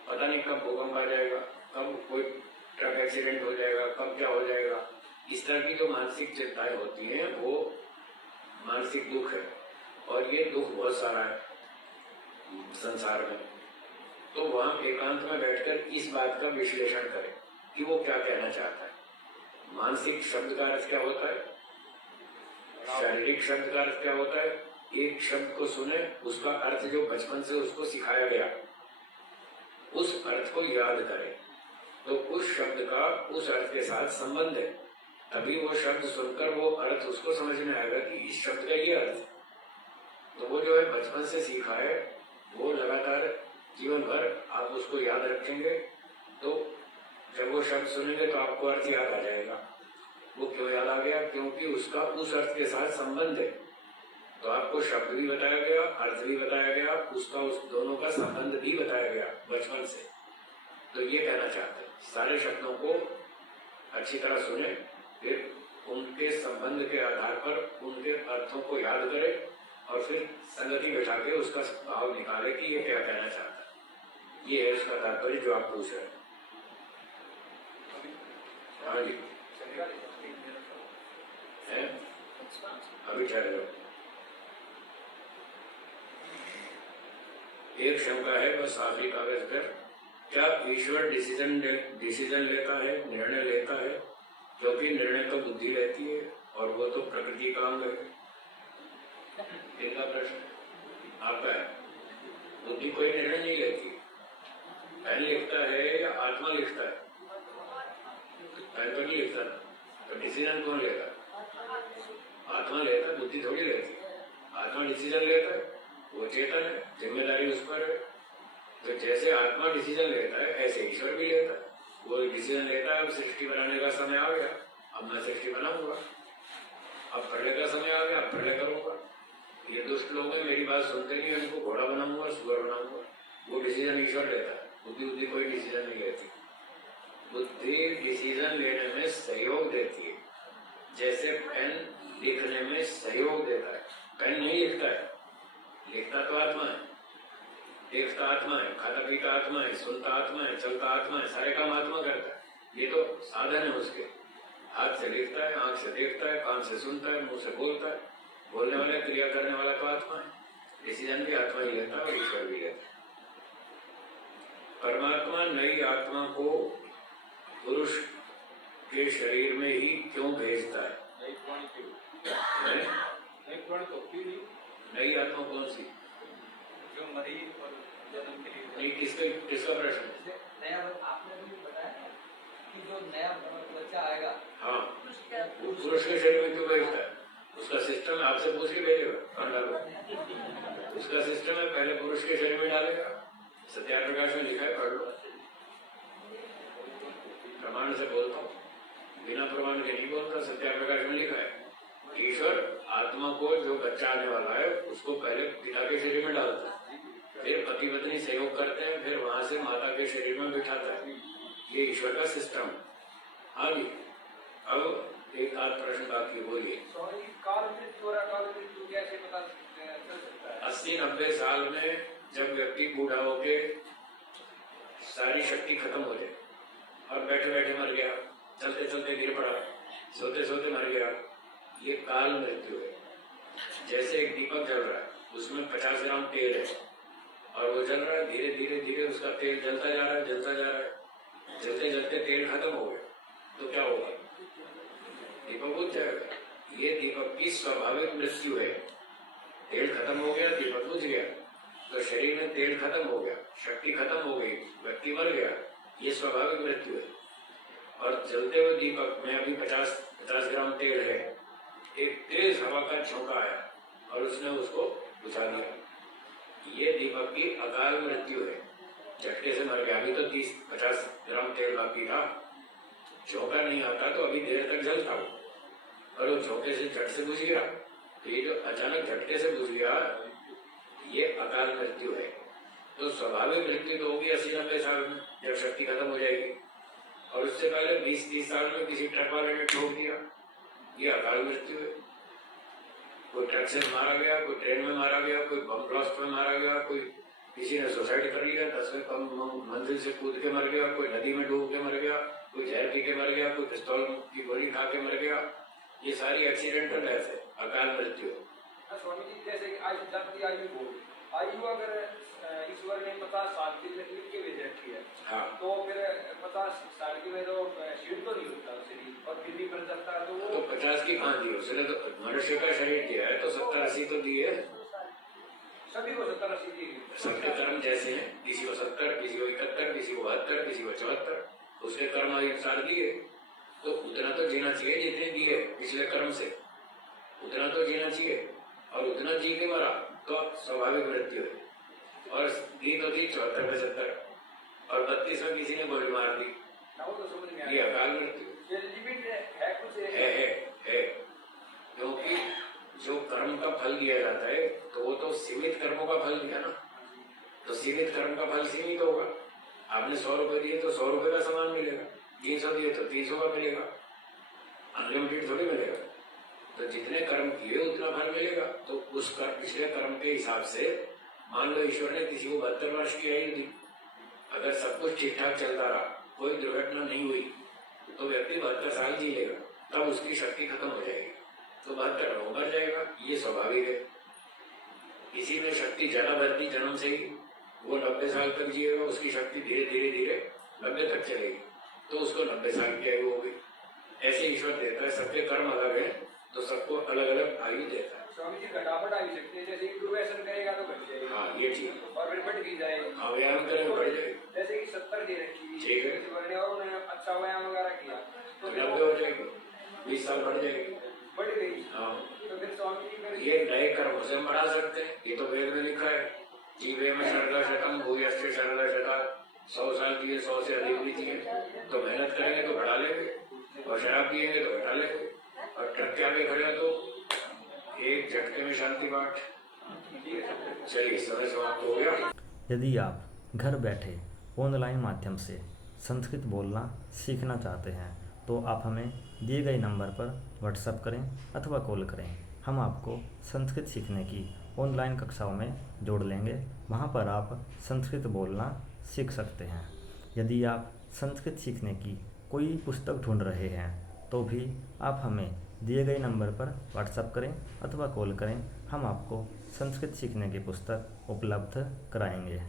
पता नहीं कब भूकंप आ जाएगा, कब कोई ट्रक एक्सीडेंट हो जाएगा, कब क्या हो जाएगा, इस तरह की जो मानसिक चिंताएं होती हैं वो मानसिक दुख है। और ये दुख बहुत सारा है संसार में। तो वहां एकांत में बैठकर इस बात का विश्लेषण करें कि वो क्या कहना चाहता है। मानसिक शब्द का अर्थ क्या होता है, शारीरिक शब्द का अर्थ क्या होता है। एक शब्द को सुने, उसका अर्थ जो बचपन से उसको सिखाया गया, उस अर्थ को याद करें तो उस शब्द का उस अर्थ के साथ संबंध है, तभी वो शब्द सुनकर वो अर्थ उसको समझ में आएगा कि इस शब्द का ये अर्थ है। तो वो जो है बचपन से सीखा है, वो लगातार जीवन भर आप उसको याद रखेंगे, तो जब वो शब्द सुनेंगे तो आपको अर्थ याद आ जाएगा। वो क्यों याद आ गया? क्योंकि उसका उस अर्थ के साथ संबंध है। तो आपको शब्द भी बताया गया, अर्थ भी बताया गया, उसका उस दोनों का संबंध भी बताया गया बचपन से। तो ये कहना चाहते हैं, सारे शब्दों को अच्छी तरह सुने, फिर उनके संबंध के आधार पर उनके अर्थों को याद करें और फिर संगति बैठा के उसका भाव निकाले कि ये क्या कहना चाहता है। ये है उसका तात्पर्य जो आप पूछ रहे हैं। हाँ जी, है? अभी ठहरे। एक शंका है, बस आखिरी कागज पर, क्या ईश्वर डिसीजन लेता है, निर्णय लेता है? क्योंकि निर्णय तो बुद्धि लेती है और वो तो प्रकृति का अंग है। इनका प्रश्न आपका है। बुद्धि कोई निर्णय नहीं लेती। पहले लिखता है या आत्मा लिखता है? पहले तो नहीं लिखता, तो डिसीजन कौन लेता? आत्मा लेता है, बुद्धि थोड़ी लेती। आत्मा डिसीजन लेता है, वो चेतन है, जिम्मेदारी उस पर है। तो जैसे आत्मा डिसीजन लेता है ऐसे ईश्वर भी लेता है। वो डिसीजन लेता है, अब सृष्टि बनाने का समय आ गया, अब मैं सृष्टि बनाऊंगा, अब प्रलय का समय आ गया, अब प्रलय करूंगा। ये दुष्ट लोग हैं, मेरी बात सुनते नहीं, उनको घोड़ा बनाऊंगा, सुअर बनाऊंगा। वो डिसीजन ईश्वर लेता है, बुद्धि कोई डिसीजन नहीं लेती। बुद्धि डिसीजन लेने में सहयोग देती है, जैसे पेन लिखने में सहयोग देता है। पेन नहीं लिखता है, लिखता तो आत्मा है, देखता आत्मा है, खाता पीता आत्मा है, सुनता आत्मा है, चलता आत्मा है, सारे काम आत्मा करता है। ये तो साधन है उसके। हाथ से लिखता है, आंख से देखता है, कान से सुनता है, मुंह से बोलता है। बोलने वाला, क्रिया करने वाला तो आत्मा है। डिसीजन भी आत्मा ही लेता है और ईश्वर भी लेता है। परमात्मा नई आत्मा को पुरुष के शरीर में ही क्यों भेजता है? नई प्राणी क्यों? नई प्राणी तो क्यों नहीं? नई आत्मा कौन सी? जो मरी और जन्म के लिए नहीं, किसका प्रश्न? नया आपने भी बताया कि जो नया बच्चा आएगा, हाँ, वो पुरुष के शरीर में क्यों भेजता है? उसका सिस्टम है, आपसे पूछ के भेजेगा। उसका सिस्टम है, पहले पुरुष के शरीर में डालेगा। सत्याप्रकाश में लिखा है, पढ़ लो। प्रमाण से बोलता हूँ, बिना प्रमाण के नहीं बोलता। सत्याप्रकाश में लिखा है, ईश्वर आत्मा को, जो बच्चा आने वाला है, उसको पहले पिता के शरीर में डालता है, फिर पति पत्नी सहयोग करते हैं, फिर वहां से माता के शरीर में बिठाता है। ये ईश्वर का सिस्टम। हाँ जी, अब एक आध प्रश्न बाकी, बोलिए। काल मृत्यु कैसे पता चल सकता है? 80-90 साल में जब व्यक्ति बूढ़ा होके सारी शक्ति खत्म हो जाए और बैठे बैठे मर गया, चलते चलते गिर पड़ा, सोते सोते मर गया, ये काल मृत्यु है। जैसे एक दीपक जल रहा है, उसमें 50 ग्राम तेल है और वो जल रहा है, धीरे धीरे धीरे उसका तेल जलता जा रहा है, जलता जा रहा है। जलते जलते तेल खत्म हो गया तो क्या होगा? दीपक बुझ जाएगा। ये दीपक की स्वाभाविक मृत्यु है। तेल खत्म हो गया, दीपक बुझ गया, तो शरीर में तेल खत्म हो गया, शक्ति खत्म हो गई, व्यक्ति मर गया। ये स्वाभाविक मृत्यु है। और जलते हुए दीपक में अभी 50 ग्राम तेल है, एक तेज हवा का झोंका आया और उसने उसको बुझा दिया। ये दीपक की अकाल मृत्यु है, झटके से मर गया। अभी तो 30-50 ग्राम तेल बाकी था, झोंका नहीं आता तो अभी देर तक जलता हो, और वो झोंके से झट से बुझ गया। तो ये जो अचानक झटके से बुझ गया, ये अकाल मृत्यु है। तो स्वाभाविक मृत्यु तो होगी 80-90 साल में, जब शक्ति खत्म हो जाएगी। और उससे पहले 20-30 साल में किसी ट्रक वाले ने ठोक दिया, ये अकाल मृत्यु है। कोई ट्रक से मारा गया, कोई ट्रेन में मारा गया, कोई बम ब्लास्ट में मारा गया, कोई किसी ने सुसाइड कर लिया, 10वें मंजिल से कूद के मर गया, कोई नदी में डूब के मर गया, कोई जहर पी के मर गया, कोई पिस्तौल की गोली खा के मर गया। ये सारी एक्सीडेंटल डेथ है, अकाल मृत्यु है। स्वामी जी, जैसे कि आयु, जब की आयु अगर ईश्वर ने 50 साल की लिख के भेज रखी है, हाँ, तो फिर 50 साल की में तो शीट तो नहीं होता शरीर, और फिर भी बन सकता है। तो 50 की कहाँ दी उसने? तो मनुष्य का शरीर दिया है तो 70-80 तो दिए। सभी को 70-80 दी। सबके कर्म जैसे हैं, किसी को 70, किसी को 71, किसी को 72, किसी को 74। उसके कर्म अनुसार दिए, तो उतना तो जीना चाहिए जितने दिए पिछले कर्म से, उतना तो जीना चाहिए। और उतना जी के मरा तो स्वाभाविक मृत्यु है। और दी तो थी 74-75 और 32 में किसी ने गोली मार दी, वो तो समझ में आ ये गया। अकाल मृत्यु ये लिमिट है कुछ है। क्योंकि जो कर्म का फल दिया जाता है तो वो तो सीमित कर्मों का फल दिया ना, तो सीमित कर्म का फल सीमित होगा। आपने 100 रुपए दिए तो 100 रुपए का सामान मिलेगा, 300 दिए तो 300 का मिलेगा, अनलिमिटेड थोड़ी मिलेगा। तो जितने कर्म किए उतना फल मिलेगा। तो उस पिछले कर्म के हिसाब से मान लो ईश्वर ने किसी को 72 वर्ष की आयु दी, अगर सब कुछ ठीक ठाक चलता रहा, कोई दुर्घटना नहीं हुई, तो व्यक्ति 72 साल जी लेगा, तब उसकी शक्ति खत्म हो जाएगी, तो 72 मर जाएगा, ये स्वाभाविक है। किसी में शक्ति ज्यादा बढ़ती जन्म से ही, वो 90 साल तक जिएगा, उसकी शक्ति धीरे धीरे 90 तक चलेगी, तो उसको 90 साल की आयु होगी। ऐसे ईश्वर देता है, सबके कर्म अलग है तो सबको अलग अलग आयु देता है। स्वामी जी घटापट आ भी सकती है, जैसे कि दुर्व्यसन करेगा तो घट जाएगी। हाँ ये ठीक, और फिर बढ़ भी जाएगी। हाँ व्यायाम करेंगे बढ़ जाएगी, जैसे कि 70 दे रखी ठीक है। बढ़ने और उन्होंने अच्छा व्यायाम वगैरह किया तो 90 हो जाएगी, 20 साल बढ़ जाएगी। बढ़ गई। हाँ तो फिर स्वामी जी फिर ये नए कर्म से हम बढ़ा सकते हैं, ये तो वेद में लिखा है, जीवे में शरदा शतम भूयश्च शरदा शता, 100 साल जिए 100 से अधिक भी जिए, तो मेहनत करेंगे तो बढ़ा लेंगे, और शराब पिएंगे तो घटा लेंगे, और ट्रक के आगे खड़े हो तो एक झटके में शांति पाठ। चलिए समय समाप्त हो गया। यदि आप घर बैठे ऑनलाइन माध्यम से संस्कृत बोलना सीखना चाहते हैं तो आप हमें दिए गए नंबर पर व्हाट्सएप करें अथवा कॉल करें। हम आपको संस्कृत सीखने की ऑनलाइन कक्षाओं में जोड़ लेंगे, वहां पर आप संस्कृत बोलना सीख सकते हैं। यदि आप संस्कृत सीखने की कोई पुस्तक ढूंढ रहे हैं तो भी आप हमें दिए गए नंबर पर व्हाट्सएप करें अथवा कॉल करें, हम आपको संस्कृत सीखने की पुस्तक उपलब्ध कराएंगे।